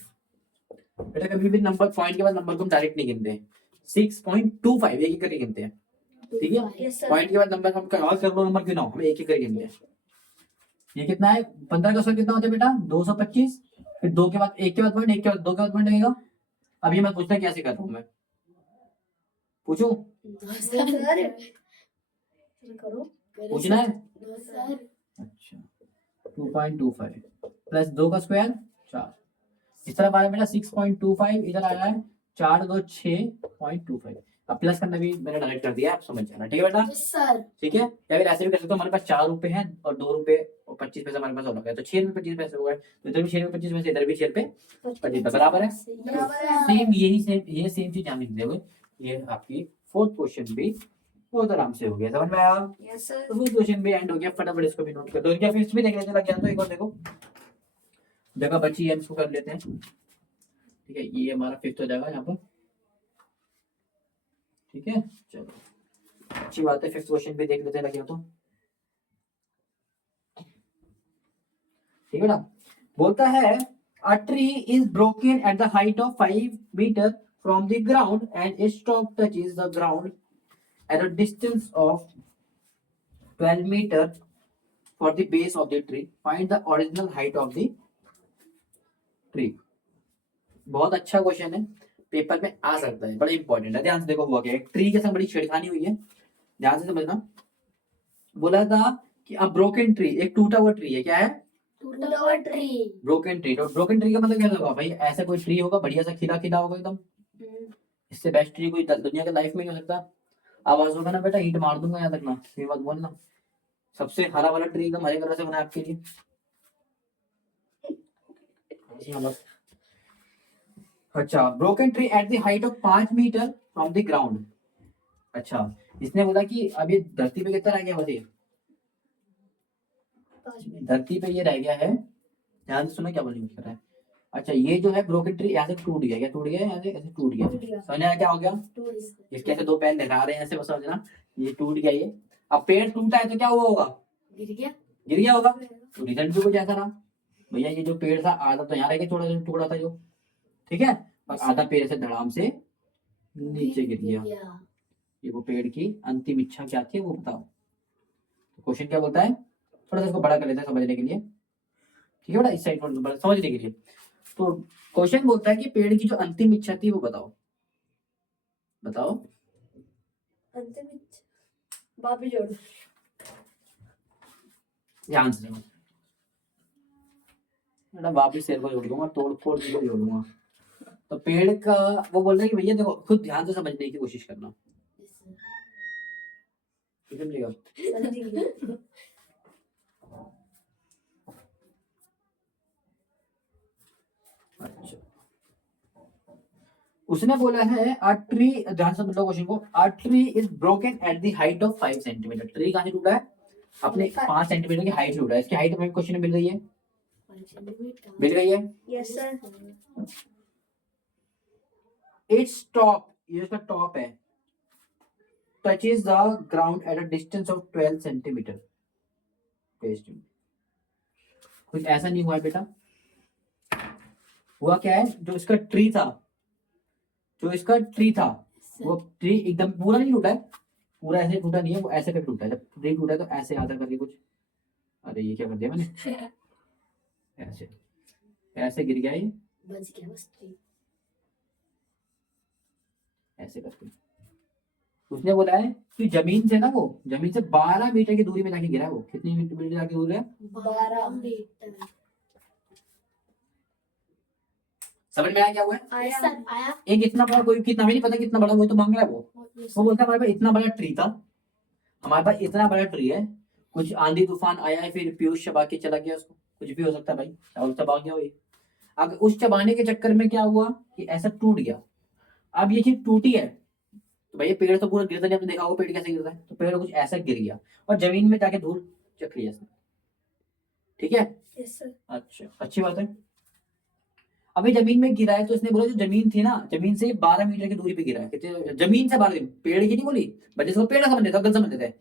बेटा, कभी भी नंबर पॉइंट के बाद नंबर को हम डायरेक्ट नहीं गिनते हैं, 6.25 एक एक करके गिनते हैं, ठीक है। Yes sir. पॉइंट के बाद नंबर हम करोड़ नंबर क्यों ना हो, हम एक एक करके गिनते हैं। ये कितना है 15 का स्क्वायर कितना होता है बेटा 225, फिर 2 के बाद 1 के बाद पॉइंट, 1 के बाद 2 के बाद पॉइंट लगेगा। अब ये मत पूछना कैसे कर रहा हूँ मैं, पूछूं? No no sir. सर। करो। पूछना है? No sir. अच्छा 2.25 प्लस 2 का स्क्वायर 4। इस तरफ आया बेटा 6.25, इधर आया है 4 2 6.25। अब प्लस करना भी मैंने डायरेक्ट कर दिया, आप समझ जाना, ठीक है बेटा। Yes sir. ठीक है, या फिर ऐसे भी कर सकते हो, हमारे पास 4 रुपए हैं और 2 रुपए और 25 पैसे हमारे पास और गए, तो 6 रुपए 25 पैसे हो गए, तो इधर भी 6 रुपए 25 पैसे, इधर भी 6 रुपए 25 पैसे, बराबर है। बराबर है। सेम यही सेम ये सेम चीज यहाँ लिख दोगे। ये आपकी फोर्थ क्वेश्चन भी बहुत आराम से हो गया, समझ में आया। Yes sir. तो फोर्थ क्वेश्चन भी एंड हो गया, फटाफट इसको भी नोट कर दो। इनका फिफ्थ भी देख लेते, लग गया तो एक और देखो जगह बची है, इसको कर लेते हैं। ठीक है, ये हमारा फिफ्थ हो जाएगा यहाँ पर। ठीक है, चलो अच्छी बात है, फिफ्थ क्वेश्चन भी देख लेते हैं, लगे हो तो। ठीक है ना, बोलता है a tree is broken at the height of 5 metre from the ground and its top touches the ground at a distance of 12 metre for the base of the tree, find the original height of the tree. बहुत अच्छा क्वेश्चन है, पेपर में आ सकता है, बड़ा इंपॉर्टेंट है। ध्यान से देखो, हुआ क्या है, ट्री के साथ बड़ी छेड़खानी हुई है, ध्यान से समझना। बोला था कि अब ब्रोकन ट्री, एक टूटा हुआ ट्री है, क्या है, टूटा हुआ ट्री। Broken tree. तो ब्रोकन ट्री का मतलब क्या होगा भाई, ऐसा कोई ट्री होगा बढ़िया सा खिला खिला होगा एकदम, इससे बेस्ट ट्री कोई दुनिया के लाइफ में नहीं हो सकता। आवाज होगा ना बेटा, ईंट मार दूंगा, याद रखना, ये बात बोलना। सबसे हरा वाला ट्री एकदम हरे कलर से बना है आपके लिए। अच्छा, broken tree at the height of 5 metre from the ground. अच्छा, इसने बोला कि अब ये धरती पे कितना रह गया, बताइए धरती पे ये रह गया है, ध्यान से सुनो क्या बोलने कर रहा है। अच्छा, ये जो है ब्रोकन ट्री यहाँ से टूट गया, क्या टूट गया, यहाँ से ऐसे टूट गया, समझ आया क्या हो गया। इसके ऐसे 2 पैर लगा रहे हैं ऐसे, बस समझना, ये टूट गया ये। अब पेड़ टूटा है तो क्या हुआ होगा, गिर गया। गिर गया होगा। तो रिजल्ट भी कुछ ऐसा रहा भैया, ये जो पेड़ था आधा तो यहाँ रह गया, थोड़ा टुकड़ा था जो, ठीक है, और आधा पेड़ से धड़ाम से नीचे गिर गया। ये वो पेड़ की अंतिम इच्छा क्या थी वो बताओ। तो क्वेश्चन क्या बोलता है, थोड़ा सा इसको बड़ा कर लेते हैं समझने के लिए, ठीक है बेटा, इस साइड पर समझने के लिए। तो क्वेश्चन बोलता है कि पेड़ की जो अंतिम इच्छा थी वो बताओ, बताओ। अंतिम वापस जोड़। ध्यान से समझ बेटा, वापिस शेर को जोड़ दूंगा, तोड़ फोड़ को जोड़ दूंगा। तो पेड़ का वो बोल रहा है कि भैया देखो, खुद ध्यान से समझने की कोशिश करना, समझिएगा। अच्छा, उसने बोला है अ ट्री, ध्यान से मतलब क्वेश्चन को, अ tree is broken at the height of 5 centimetre. Tree कहां से टूटा है, अपने 5 सेंटीमीटर की हाइट से टूटा है। इसकी हाइट हमें क्वेश्चन में मिल गई है, मिल गई है। Yes sir. इट्स टॉप, ये इसका टॉप है, touches the ground at a distance of 12 centimetre. कुछ ऐसा नहीं हुआ है बेटा, हुआ क्या है, जो इसका ट्री था, जो इसका ट्री था वो ट्री एकदम पूरा नहीं टूटा है, पूरा ऐसे टूटा नहीं है, वो ऐसे करके टूटा है। जब ट्री टूटा है तो ऐसे आधा करके कुछ, अरे ये क्या कर दिया मैंने, ऐसे ऐसे गिर गया ये, बच गया बस ट्री। ऐसे करके। उसने बोला है कि जमीन से ना, वो जमीन से 12 मीटर की दूरी में जाके गिरा है। वो कितनी मीटर जाके दूर है, 12 मीटर। समझ में आया क्या हुआ है। आया। सर आया। एक इतना बड़ा, कोई कितना भी नहीं पता कितना बड़ा, वो तो मांग रहा है। वो बोलता है हमारे पास इतना बड़ा ट्री था, हमारे पास इतना बड़ा ट्री है, कुछ आंधी तूफान आया है, फिर पीयूष चबा के चला गया उसको, कुछ भी हो सकता है भाई, चावल चबा गया वही। अगर उस चबाने के चक्कर में क्या हुआ कि ऐसा टूट गया। अब ये चीज टूटी है तो भाई पेड़ तो पूरा गिरता नहीं, आपने देखा होगा पेड़ कैसे गिरता है, तो पेड़ कुछ ऐसा गिर गया और जमीन में जाके धूल चख लिया इसने, ठीक है। Yes sir. अच्छा, अच्छी बात है। अभी जमीन में गिरा है तो इसने बोला जो जमीन थी ना, जमीन से 12 मीटर की दूरी पे गिरा है। कितने, जमीन से 12, पेड़ की नहीं बोली, बच्चे इसको पेड़ समझ लेता, गलत समझ लेता है।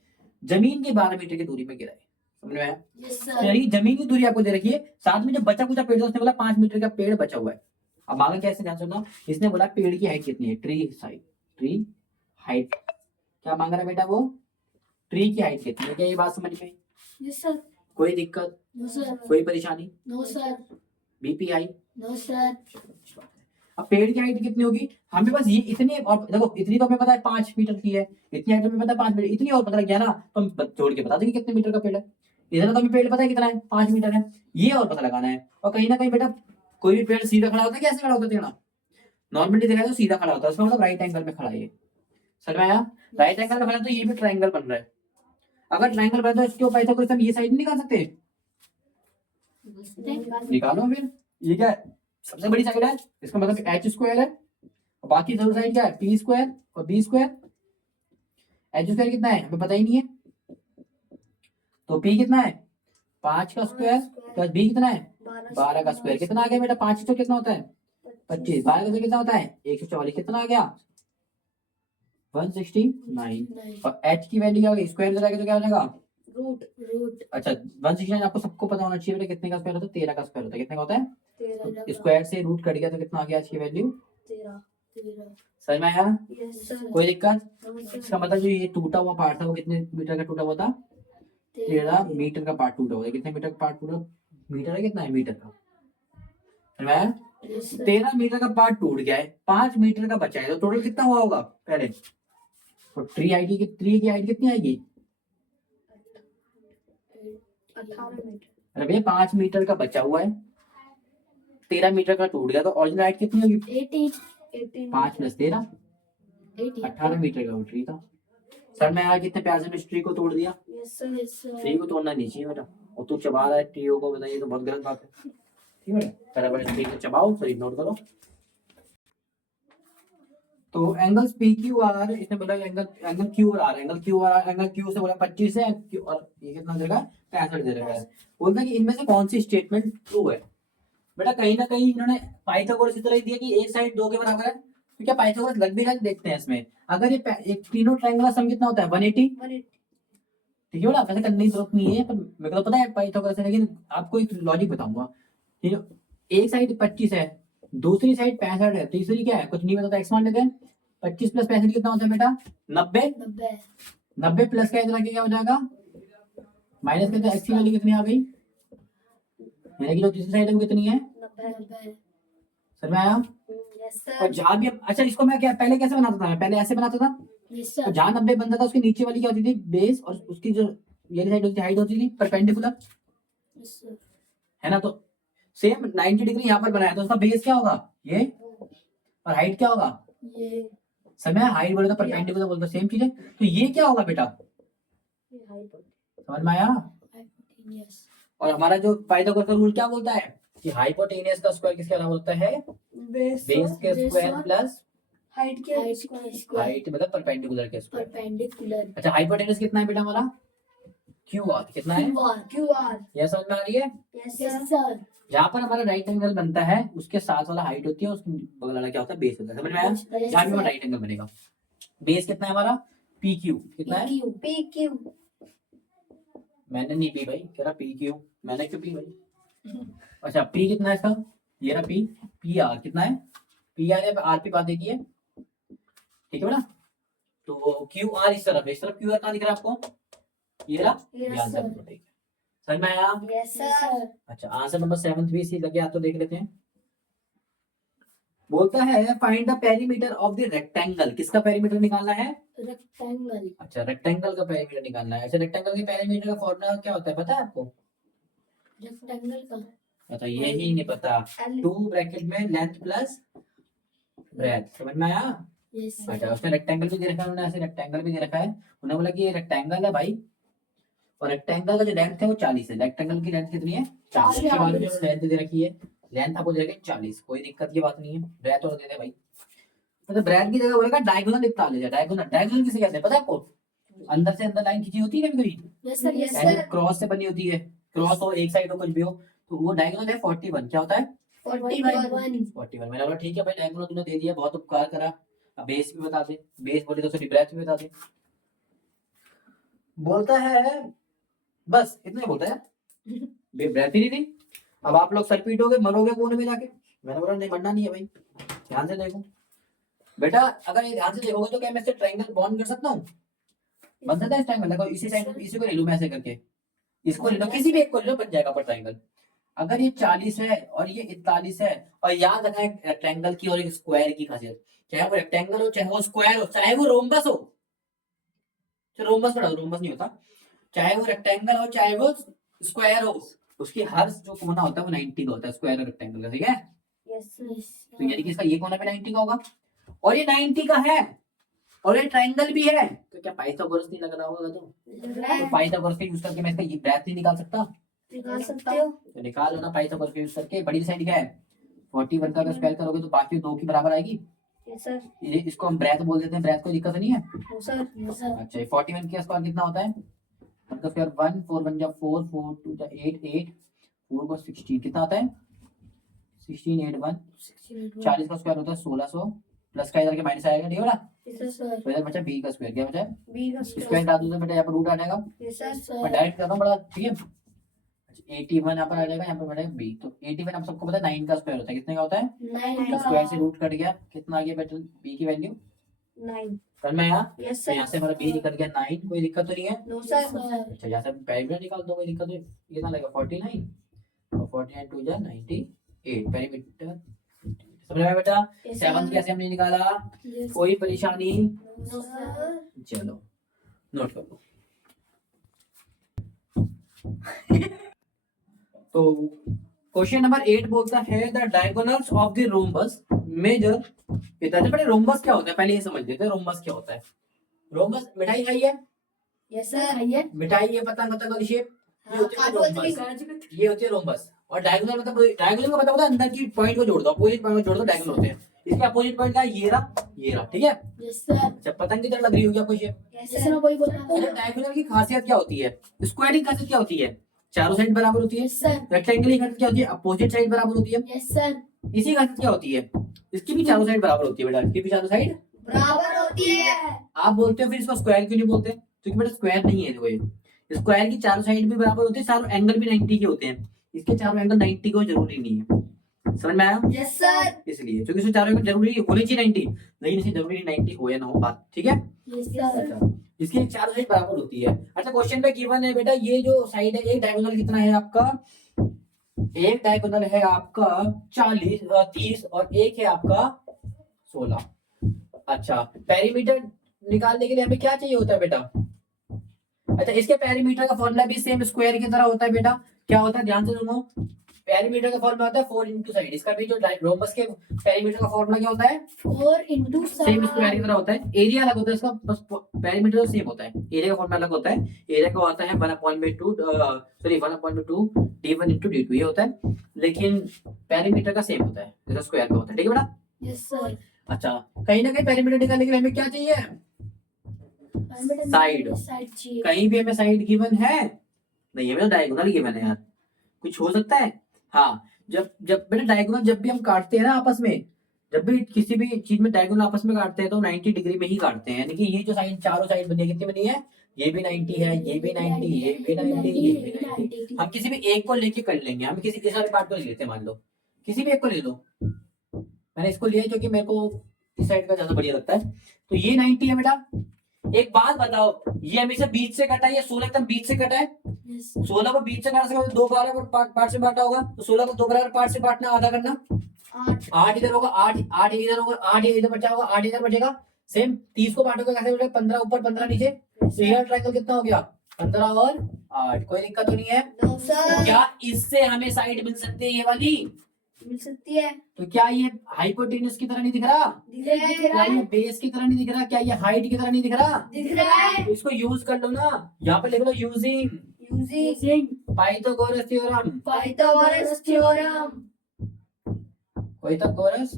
जमीन की 12 मीटर की दूरी में गिरा है, समझ में आया। यस तो सर। यानी कि जमीन की दूरी आपको दे रखी है, साथ में जो बचा कुचा पेड़ था उसने बोला 5 मीटर का पेड़ बचा हुआ है। अब मांगा कैसे, ध्यान सुनना। इसने बोला पेड़ की हाइट कितनी है, ट्री साइड, ट्री हाइट क्या मांग रहा है बेटा, वो ट्री की हाइट कितनी है। क्या ये बात समझ में आई? Yes sir. कोई दिक्कत, नो सर। कोई परेशानी, नो सर। बीपी आई। No sir. अब पेड़ की हाइट कितनी होगी, हमें बस ये इतनी, और देखो इतनी तो हमें पता है 5 मीटर की है, इतनी हाइट हमें पता है 5 मीटर, इतनी और पता लग गया ना तो हम जोड़ के बता देंगे कितने मीटर का पेड़ है। इधर तो हमें पेड़ पता है कितना है, 5 मीटर है, ये और पता लगाना है। और कहीं ना कहीं बेटा कोई भी पेड़ सीधा खड़ा होता है, कैसे खड़ा होता है टेढ़ा? नॉर्मली देखा जाए तो सीधा खड़ा होता है, उसका मतलब राइट एंगल में खड़ा है ये। समझ में आया? राइट एंगल में खड़ा है तो ये भी ट्रायंगल बन रहा है। अगर ट्रायंगल बना तो इसके ऊपर पाइथागोरस हम ये साइड नहीं निकाल सकते? निकालो फिर। ये क्या है? सबसे बड़ी साइड है, इसका मतलब एच स्क्वायर है, और बाकी दोनों साइड क्या है? पी स्क्वायर और बी स्क्वायर। एच स्क्वायर कितना है हमें पता ही नहीं है, तो पी कितना है? 5 का स्क्वायर प्लस बी कितना है? 12 का स्क्वायर। कितना आ गया बेटा? 5 तो कितना होता है? 25। 12 का स्क्वायर कितना होता है? 144। कितना आ गया? 169। और एच की वैल्यू क्या होगी? स्क्वायर में जाएगा तो क्या हो जाएगा? रूट रूट अच्छा 169 आपको सबको पता होना चाहिए बेटा, कितने का स्क्वायर होता है? 13 का स्क्वायर होता है। कितने का होता है? 13 स्क्वायर से रूट कट गया तो कितना आ गया आज की वैल्यू? 13 समझ में आया? यस सर कोई दिक्कत? इसका मतलब जो ये टूटा हुआ पार्ट था वो कितने मीटर का टूटा हुआ था? 13 मीटर का पार्ट टूटा हुआ है। कितने मीटर का पार्ट टूटा? मीटर है कितना है? मीटर का। समझ में आया? 13 मीटर का पार्ट टूट गया है, 5 मीटर का बचा है, तो टोटल कितना हुआ होगा पहले? तो ट्री की हाइट कितनी आएगी? 18 मीटर अरे भैया 5 मीटर का बचा हुआ है, 13 मीटर का टूट गया, तो ओरिजिनल हाइट कितनी होगी? 18 5 + 13 18 मीटर का वो ट्री था। सर मैं आज इतने प्यार से मिस्ट्री को तोड़ दिया। यस सर ट्री को तोड़ना नहीं चाहिए बेटा, और तू चबा रहा है ट्रीओ को, बताइए तो बहुत गलत बात है। ठीक है बेटा, बराबर ट्री को चबाओ, फिर इग्नोर करो। तो एंगल्स पी क्यू आर, इसने बोला एंगल एंगल क्यू और आर, एंगल क्यू से बोला 25 है, और ये कितना दे रखा है? 65 दे रखा है। बोलता है कि इनमें से कौन सी स्टेटमेंट ट्रू है? बेटा कहीं ना कहीं इन्होंने पाइथागोरस इतना ही दिया कि एक साइड 2 के बराबर है, तो क्या पाइथागोरस लग भी रहा है? देखते हैं इसमें। अगर ये एक तीनों ट्रायंगल का सम कितना होता है? 180। 180 ठीक है बेटा, वैसे करने की जरूरत नहीं है, पर मेरे को तो पता है पाइथागोरस है, लेकिन आपको एक लॉजिक बताऊंगा। ठीक है, एक साइड 25 है, दूसरी साइड 65 है, तीसरी क्या है? कुछ नहीं बताता, एक्स मान लेते हैं। 25 + 65 कितना होता है बेटा? 90। 90 प्लस का इधर आके क्या हो जाएगा? माइनस करते एक्स की वैल्यू कितनी आ गई? यानी कि जो तीसरी साइड है वो कितनी है? 90 समझ में आया? यस और सर जहां भी अच्छा इसको मैं क्या पहले कैसे बनाता था? मैं पहले ऐसे बनाता था, तो जहां 90 बनता था उसके नीचे वाली क्या होती थी? बेस, और उसकी जो ये साइड होती थी हाइट होती थी परपेंडिकुलर, है ना? तो सेम 90 डिग्री यहाँ पर बनाया तो उसका बेस क्या होगा? ये। और हाइट क्या होगा? ये समय हाइट बोले तो परपेंडिकुलर बोलते हैं, सेम चीज है। तो ये क्या होगा बेटा? हाइट समझ में आया? और हमारा जो पाइथागोरस का रूल क्या बोलता है कि हाइपोटेनियस का स्क्वायर किसके बराबर होता है? बेस बेस के स्क्वायर प्लस हाइट के स्क्वायर हाइट मतलब परपेंडिकुलर के स्क्वायर। परपेंडिकुलर अच्छा हाइपोटेनियस कितना है बेटा हमारा? क्यू आर कितना है? क्यूआर यह समझ में आ रही है? यस यस सर सर जहां पर हमारा राइट एंगल बनता है उसके साथ वाला हाइट होती है, उसके बगल वाला क्या होता है? बेस होता है। समझ में आया? जहां भी हमारा राइट एंगल बनेगा, बेस कितना है हमारा? पी क्यू कितना है? पी क्यू मैंने नहीं पी भाई, कह रहा पी क्यू, मैंने क्यों पी भाई? अच्छा पी कितना है इसका? ये रहा पी। पी आर कितना है? पी आर या आर पी बात देखिए, ठीक है बेटा। तो क्यू आर इस तरफ क्यू आर कहाँ दिख रहा है आपको? ये रहा, ये यस आंसर सर ठीक है। समझ में आया? यस सर अच्छा आंसर नंबर 7 भी इसी लगे, आप तो देख लेते हैं। बोलता है find the perimeter of the rectangle. किसका पेरीमीटर निकालना है? रेक्टेंगल अच्छा रेक्टेंगल का पेरीमीटर निकालना है। अच्छा रेक्टेंगल के पेरीमीटर का फॉर्मूला क्या होता है पता है आपको? रेक्टेंगल का अच्छा ये ही नहीं पता। 2 ब्रैकेट में लेंथ प्लस ब्रेथ। समझ में आया? यस अच्छा उसने रेक्टेंगल भी दे रखा है, उन्होंने ऐसे रेक्टेंगल भी दे रखा है। उन्होंने बोला कि ये रेक्टेंगल है भाई, और रेक्टेंगल का जो लेंथ है वो 40 है। रेक्टेंगल की लेंथ कितनी है? 40 के बाद जो लेंथ दे रखी है, लेंथ आपको दे रखी है 40। कोई दिक्कत की बात नहीं है, ब्रेथ और दे दे भाई। मतलब ब्रेथ की जगह बोलेगा डायगोनल निकाल लीजिए। डायगोनल किसे कहते हैं पता है आपको? अंदर से अंदर लाइन खींची होती है कभी कभी, यस सर यस यानी सर क्रॉस से बनी होती है। क्रॉस हो एक साइड हो कुछ भी हो, तो वो डायगोनल है 41। क्या होता है? 41 41। मैंने बोला ठीक है भाई डायगोनल तूने दे दिया, बहुत उपकार करा। अब बेस भी बता दे, बेस बोले तो सॉरी ब्रेथ भी बता दे। बोलता है बस इतना ही बोलता है, ब्रेथ ही नहीं थी। अब आप लोग सर पीटोगे मरोगे कोने में जाके। मैंने बोला नहीं मरना नहीं है भाई, ध्यान से देखो बेटा। अगर ये ध्यान से देखोगे तो क्या मैं इससे ट्रायंगल बॉन्ड कर सकता हूँ? बन सकता है इस ट्रायंगल। देखो इसी साइड इसी को ले लूं मैं ऐसे करके, इसको ले लो, किसी भी एक को ले लो, बन जाएगा पर ट्रायंगल। अगर ये 40 है और ये 41 है, और याद रखना है रेक्टेंगल की और एक स्क्वायर की खासियत, चाहे वो रेक्टेंगल हो चाहे वो स्क्वायर हो चाहे वो रोम्बस हो। चलो रोम्बस पढ़ा, रोम्बस नहीं होता। चाहे वो रेक्टेंगल हो चाहे वो स्क्वायर हो, उसकी हर जो कोना होता है वो 90 का होता है, स्क्वायर और रेक्टेंगल का, ठीक है। यस तो यानी कि इसका ये कोना भी 90 का होगा और ये 90 का है और ये ट्राइंगल भी है, तो क्या पाइथागोरस नहीं लग रहा होगा? तो पाइथागोरस का यूज करके मैं इसका ये ब्रेथ नहीं निकाल सकता? निकाल सकते हो। तो निकालो ना पाइथागोरस का यूज करके। बड़ी साइड क्या है 41 का अगर स्क्वायर करोगे तो बाकी 2 की बराबर आएगी। Yes sir. ये इसको हम ब्रेथ बोल देते हैं, ब्रेथ कोई दिक्कत नहीं है। No sir. अच्छा 41 का स्क्वायर कितना होता है? 1 का स्क्वायर 1, 4 1 जा 4, 4 2 जा 8, 8 4 को 16 कितना आता है? 16 8 1 40 का स्क्वायर होता है 1600 प्लस का इधर के माइनस आएगा, ठीक है ना। Yes sir. तो इधर बचा b का स्क्वायर, क्या बचा? बी का स्क्वायर डाल दूं तो बेटा यहाँ पर रूट आ जाएगा। Yes sir. मैं डायरेक्ट कर रहा हूँ बड़ा, ठीक है। 81 यहाँ पर आ जाएगा, यहाँ पर बढ़ेगा b। तो 81 आप सबको पता है 9 का स्क्वायर होता है, कितने का होता है? 9 का स्क्वायर से रूट कट गया, कितना आ गया बेटा b की वैल्यू? 9। कर मैं यहाँ यस तो सर। यहाँ से हमारा b निकल गया 9, कोई दिक्कत तो नहीं है। No sir. अच्छा यहाँ से पेरीमीटर निकाल दो, कोई दिक्कत नहीं। कितना लगेगा 49 और 49 2 जा 98 पेरीमीटर। समझ में आया बेटा? 7 कैसे हमने निकाला? कोई परेशानी? No sir. चलो नोट कर लो। तो क्वेश्चन नंबर 8 बोलता है the diagonals of the rhombus measure. पिताजी बड़े रोम्बस क्या होता है पहले ये समझ लेते हैं, रोम्बस क्या होता है। रोम्बस मिठाई खाई है? Yes sir. मिठाई ये पता वाली शेप, ये होती है रोम्बस, ये होती है रोम्बस। और डायगोनल मतलब डायगोनल का मतलब होता है अंदर की पॉइंट को जोड़ दो, अपोजिट पॉइंट को जोड़ दो, डायगोनल होते हैं। इसके अपोजिट पॉइंट का ये रहा, ठीक है। Yes sir. अच्छा पतंग की तरह लग रही होगी आपको शेप। Yes sir. कोई बोला अच्छा डायगोनल की खासियत क्या होती है? स्क्वायर की खासियत क्या होती है? चारों साइड बराबर होती है। Yes sir. रेक्टेंगल की खासियत क्या होती है? अपोजिट साइड बराबर होती है। Yes sir. इसी खासियत क्या होती है? इसकी भी चारों साइड बराबर होती है बेटा, इसकी भी चारों साइड बराबर होती है। आप बोलते हो फिर इसको स्क्वायर क्यों नहीं बोलते? क्योंकि बेटा स्क्वायर नहीं है देखो, ये स्क्वायर की चारों साइड भी बराबर होती है, चारों एंगल भी 90 के होते हैं। इसके चारों एंगल 90 को जरूरी नहीं है, समझ में आया? Yes sir. इसलिए क्योंकि इसके चारों एंगल जरूरी होने चाहिए 90, लेकिन इसे जरूरी 90 हो या ना हो बात, ठीक है। Yes sir. अच्छा इसकी चारों साइड बराबर होती है। अच्छा क्वेश्चन में गिवन है बेटा ये जो साइड है, एक डायगोनल कितना है आपका? एक डायगोनल है आपका 40 30 और एक है आपका 16। अच्छा पेरीमीटर निकालने के लिए हमें क्या चाहिए होता है बेटा? अच्छा इसके पेरीमीटर का फॉर्मूला भी सेम स्क्वायर की तरह होता है बेटा। क्या होता है ध्यान से सुनो, पेरीमीटर का फॉर्मूला होता है 4 इंटू साइड। इसका भी जो रोम्बस के पेरीमीटर का फॉर्मूला क्या होता है? 4 इंटू सेम स्क्वायर की तरह होता है। एरिया अलग होता है इसका, बस पेरीमीटर सेम होता है, एरिया का फॉर्मूला अलग होता है। एरिया का होता है 1/2 सॉरी 1/2 d1 इंटू d2 ये होता है, लेकिन पेरीमीटर का सेम होता है जैसा स्क्वायर का होता है, ठीक है बेटा। Yes sir. अच्छा कहीं ना कहीं पेरीमीटर निकालने के लिए हमें क्या चाहिए? साइड। साइड चाहिए। कहीं भी हमें साइड गिवन है नहीं, हमें तो डायगोनल गिवन है यार, कुछ हो सकता है? हाँ जब जब बेटा डायगोनल जब भी हम काटते हैं ना आपस में, जब भी किसी भी चीज में डायगोनल आपस में काटते हैं तो 90 डिग्री में ही काटते हैं। यानी कि ये जो साइड चारों साइड बनी है कितनी बनी है? ये भी 90 है, ये भी 90, ये भी 90, ये भी 90। हम किसी भी एक को लेके कर लेंगे, हम किसी इस वाले पार्ट को ले लेते हैं, मान लो किसी भी एक को ले लो। मैंने इसको लिया क्योंकि मेरे को इस साइड का ज्यादा बढ़िया लगता है। तो ये 90 है बेटा। एक बात बताओ, ये हमेशा बीच से कटा है, ये 16 एकदम बीच से कटा है। 16 को बीच से काट सकते, दो बराबर पार्ट से बांटा होगा, तो 16 को दो बराबर पार्ट से बांटना, आधा करना। 8 इधर होगा, 8 इधर होगा, 8 इधर बचा होगा, 8 इधर बचेगा। सेम 30 को बांटोगे कैसे बचेगा? 15 ऊपर 15 नीचे। तो ये ट्रायंगल कितना हो गया? 15 और 8। कोई दिक्कत तो नहीं है? No sir. क्या इससे हमें साइड मिल सकती है ये वाली? मिल सकती है। तो क्या ये हाइपोटेन्यूज की तरह नहीं दिख रहा? दिख रहा क्या है। ये बेस की तरह नहीं दिख रहा? क्या ये हाइट की तरह नहीं दिख रहा? दिख रहा है। तो इसको यूज कर लो ना, यहाँ पे लिख लो using using Pythagoras theorem. Pythagoras theorem. Pythagoras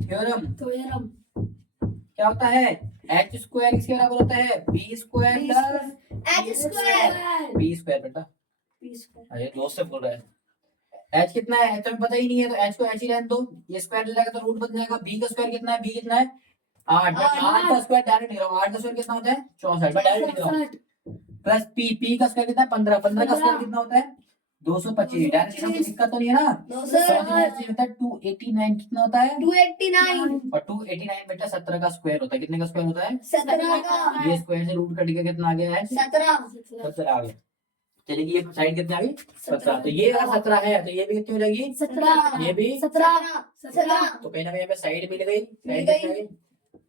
theorem theorem क्या होता है? h स्क्वायर किसके बराबर होता है? b square plus H square. b square बेटा। अरे दोस्त से बोल रहा है। h कितना है? h तो हमें पता ही नहीं है, तो h को h ही रहने दो। ये स्क्वायर ले जाएगा तो रूट बन जाएगा। b का स्क्वायर कितना है? b कितना है? 8। 8 का स्क्वायर डायरेक्ट लिख रहा हूँ, 8 का स्क्वायर कितना होता है? 64। मैं डायरेक्ट लिख रहा हूँ। प्लस p का स्क्वायर कितना है? 15। 15 का स्क्वायर कितना होता है? 225। डायरेक्ट लिखने में दिक्कत तो नहीं है ना? No sir. 289 कितना होता है? 289। और 289 बेटा 17 का स्क्वायर होता है। कितने का स्क्वायर होता है? 17 का। ये स्क्वायर से रूट कट के कितना आ गया है? 17। 17 आ गया। चलिए ये साइड कितनी आ गई? 17। तो ये अगर 17 है तो ये भी कितनी हो जाएगी? 17। ये भी 17। तो कहीं ना कहीं हमें साइड मिल गई। मिल साइड कितनी आ गई?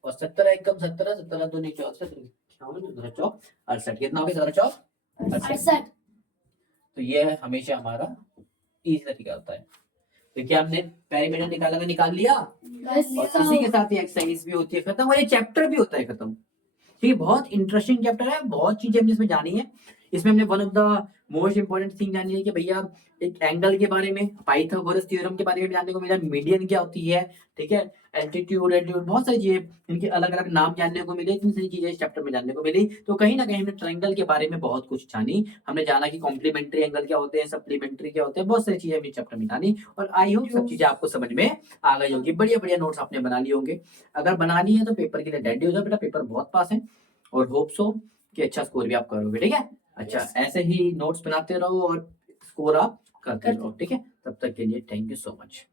और 17 एकदम 17 17 2 नीचे 68 कितना हो गया? 17 चौक 68 कितना हो गया? 17 चौक अड़सठ। तो ये हमेशा हमारा इजी तरीका होता है। तो क्या हमने पेरीमीटर निकाला था, निकाल लिया, और इसी के साथ ये एक्सरसाइज भी होती है खत्म, और ये चैप्टर भी होता है खत्म। ठीक है, बहुत इंटरेस्टिंग चैप्टर है, बहुत चीजें हमने इसमें जानी है। इसमें हमने one of the most important thing जानी है कि भैया एक एंगल के बारे में, पाइथागोरस थ्योरम के बारे में जानने को मिला, मीडियन क्या होती है, ठीक है, एल्टीट्यूड एल्टीट्यूड, बहुत सारी चीजें, इनके अलग अलग नाम जानने को मिले, इतनी सारी चीजें इस चैप्टर में जानने को मिली। तो कहीं ना कहीं हमने ट्रायंगल के बारे में बहुत कुछ जानी, हमने जाना कि कॉम्प्लीमेंट्री एंगल क्या होते हैं, सप्लीमेंट्री क्या होते हैं, बहुत सारी चीजें हमने चैप्टर में जानी। और आई होप सब चीजें आपको समझ में आ गई होगी, बढ़िया बढ़िया नोट्स आपने बना लिए होंगे। अगर बना लिए हैं तो पेपर के लिए रेडी हो जाओ बेटा, पेपर बहुत पास है, और होप सो कि अच्छा स्कोर भी आप करोगे। ठीक है, अच्छा ऐसे ही नोट्स बनाते रहो और स्कोर आप करते रहो। ठीक है, तब तक के लिए थैंक यू सो मच।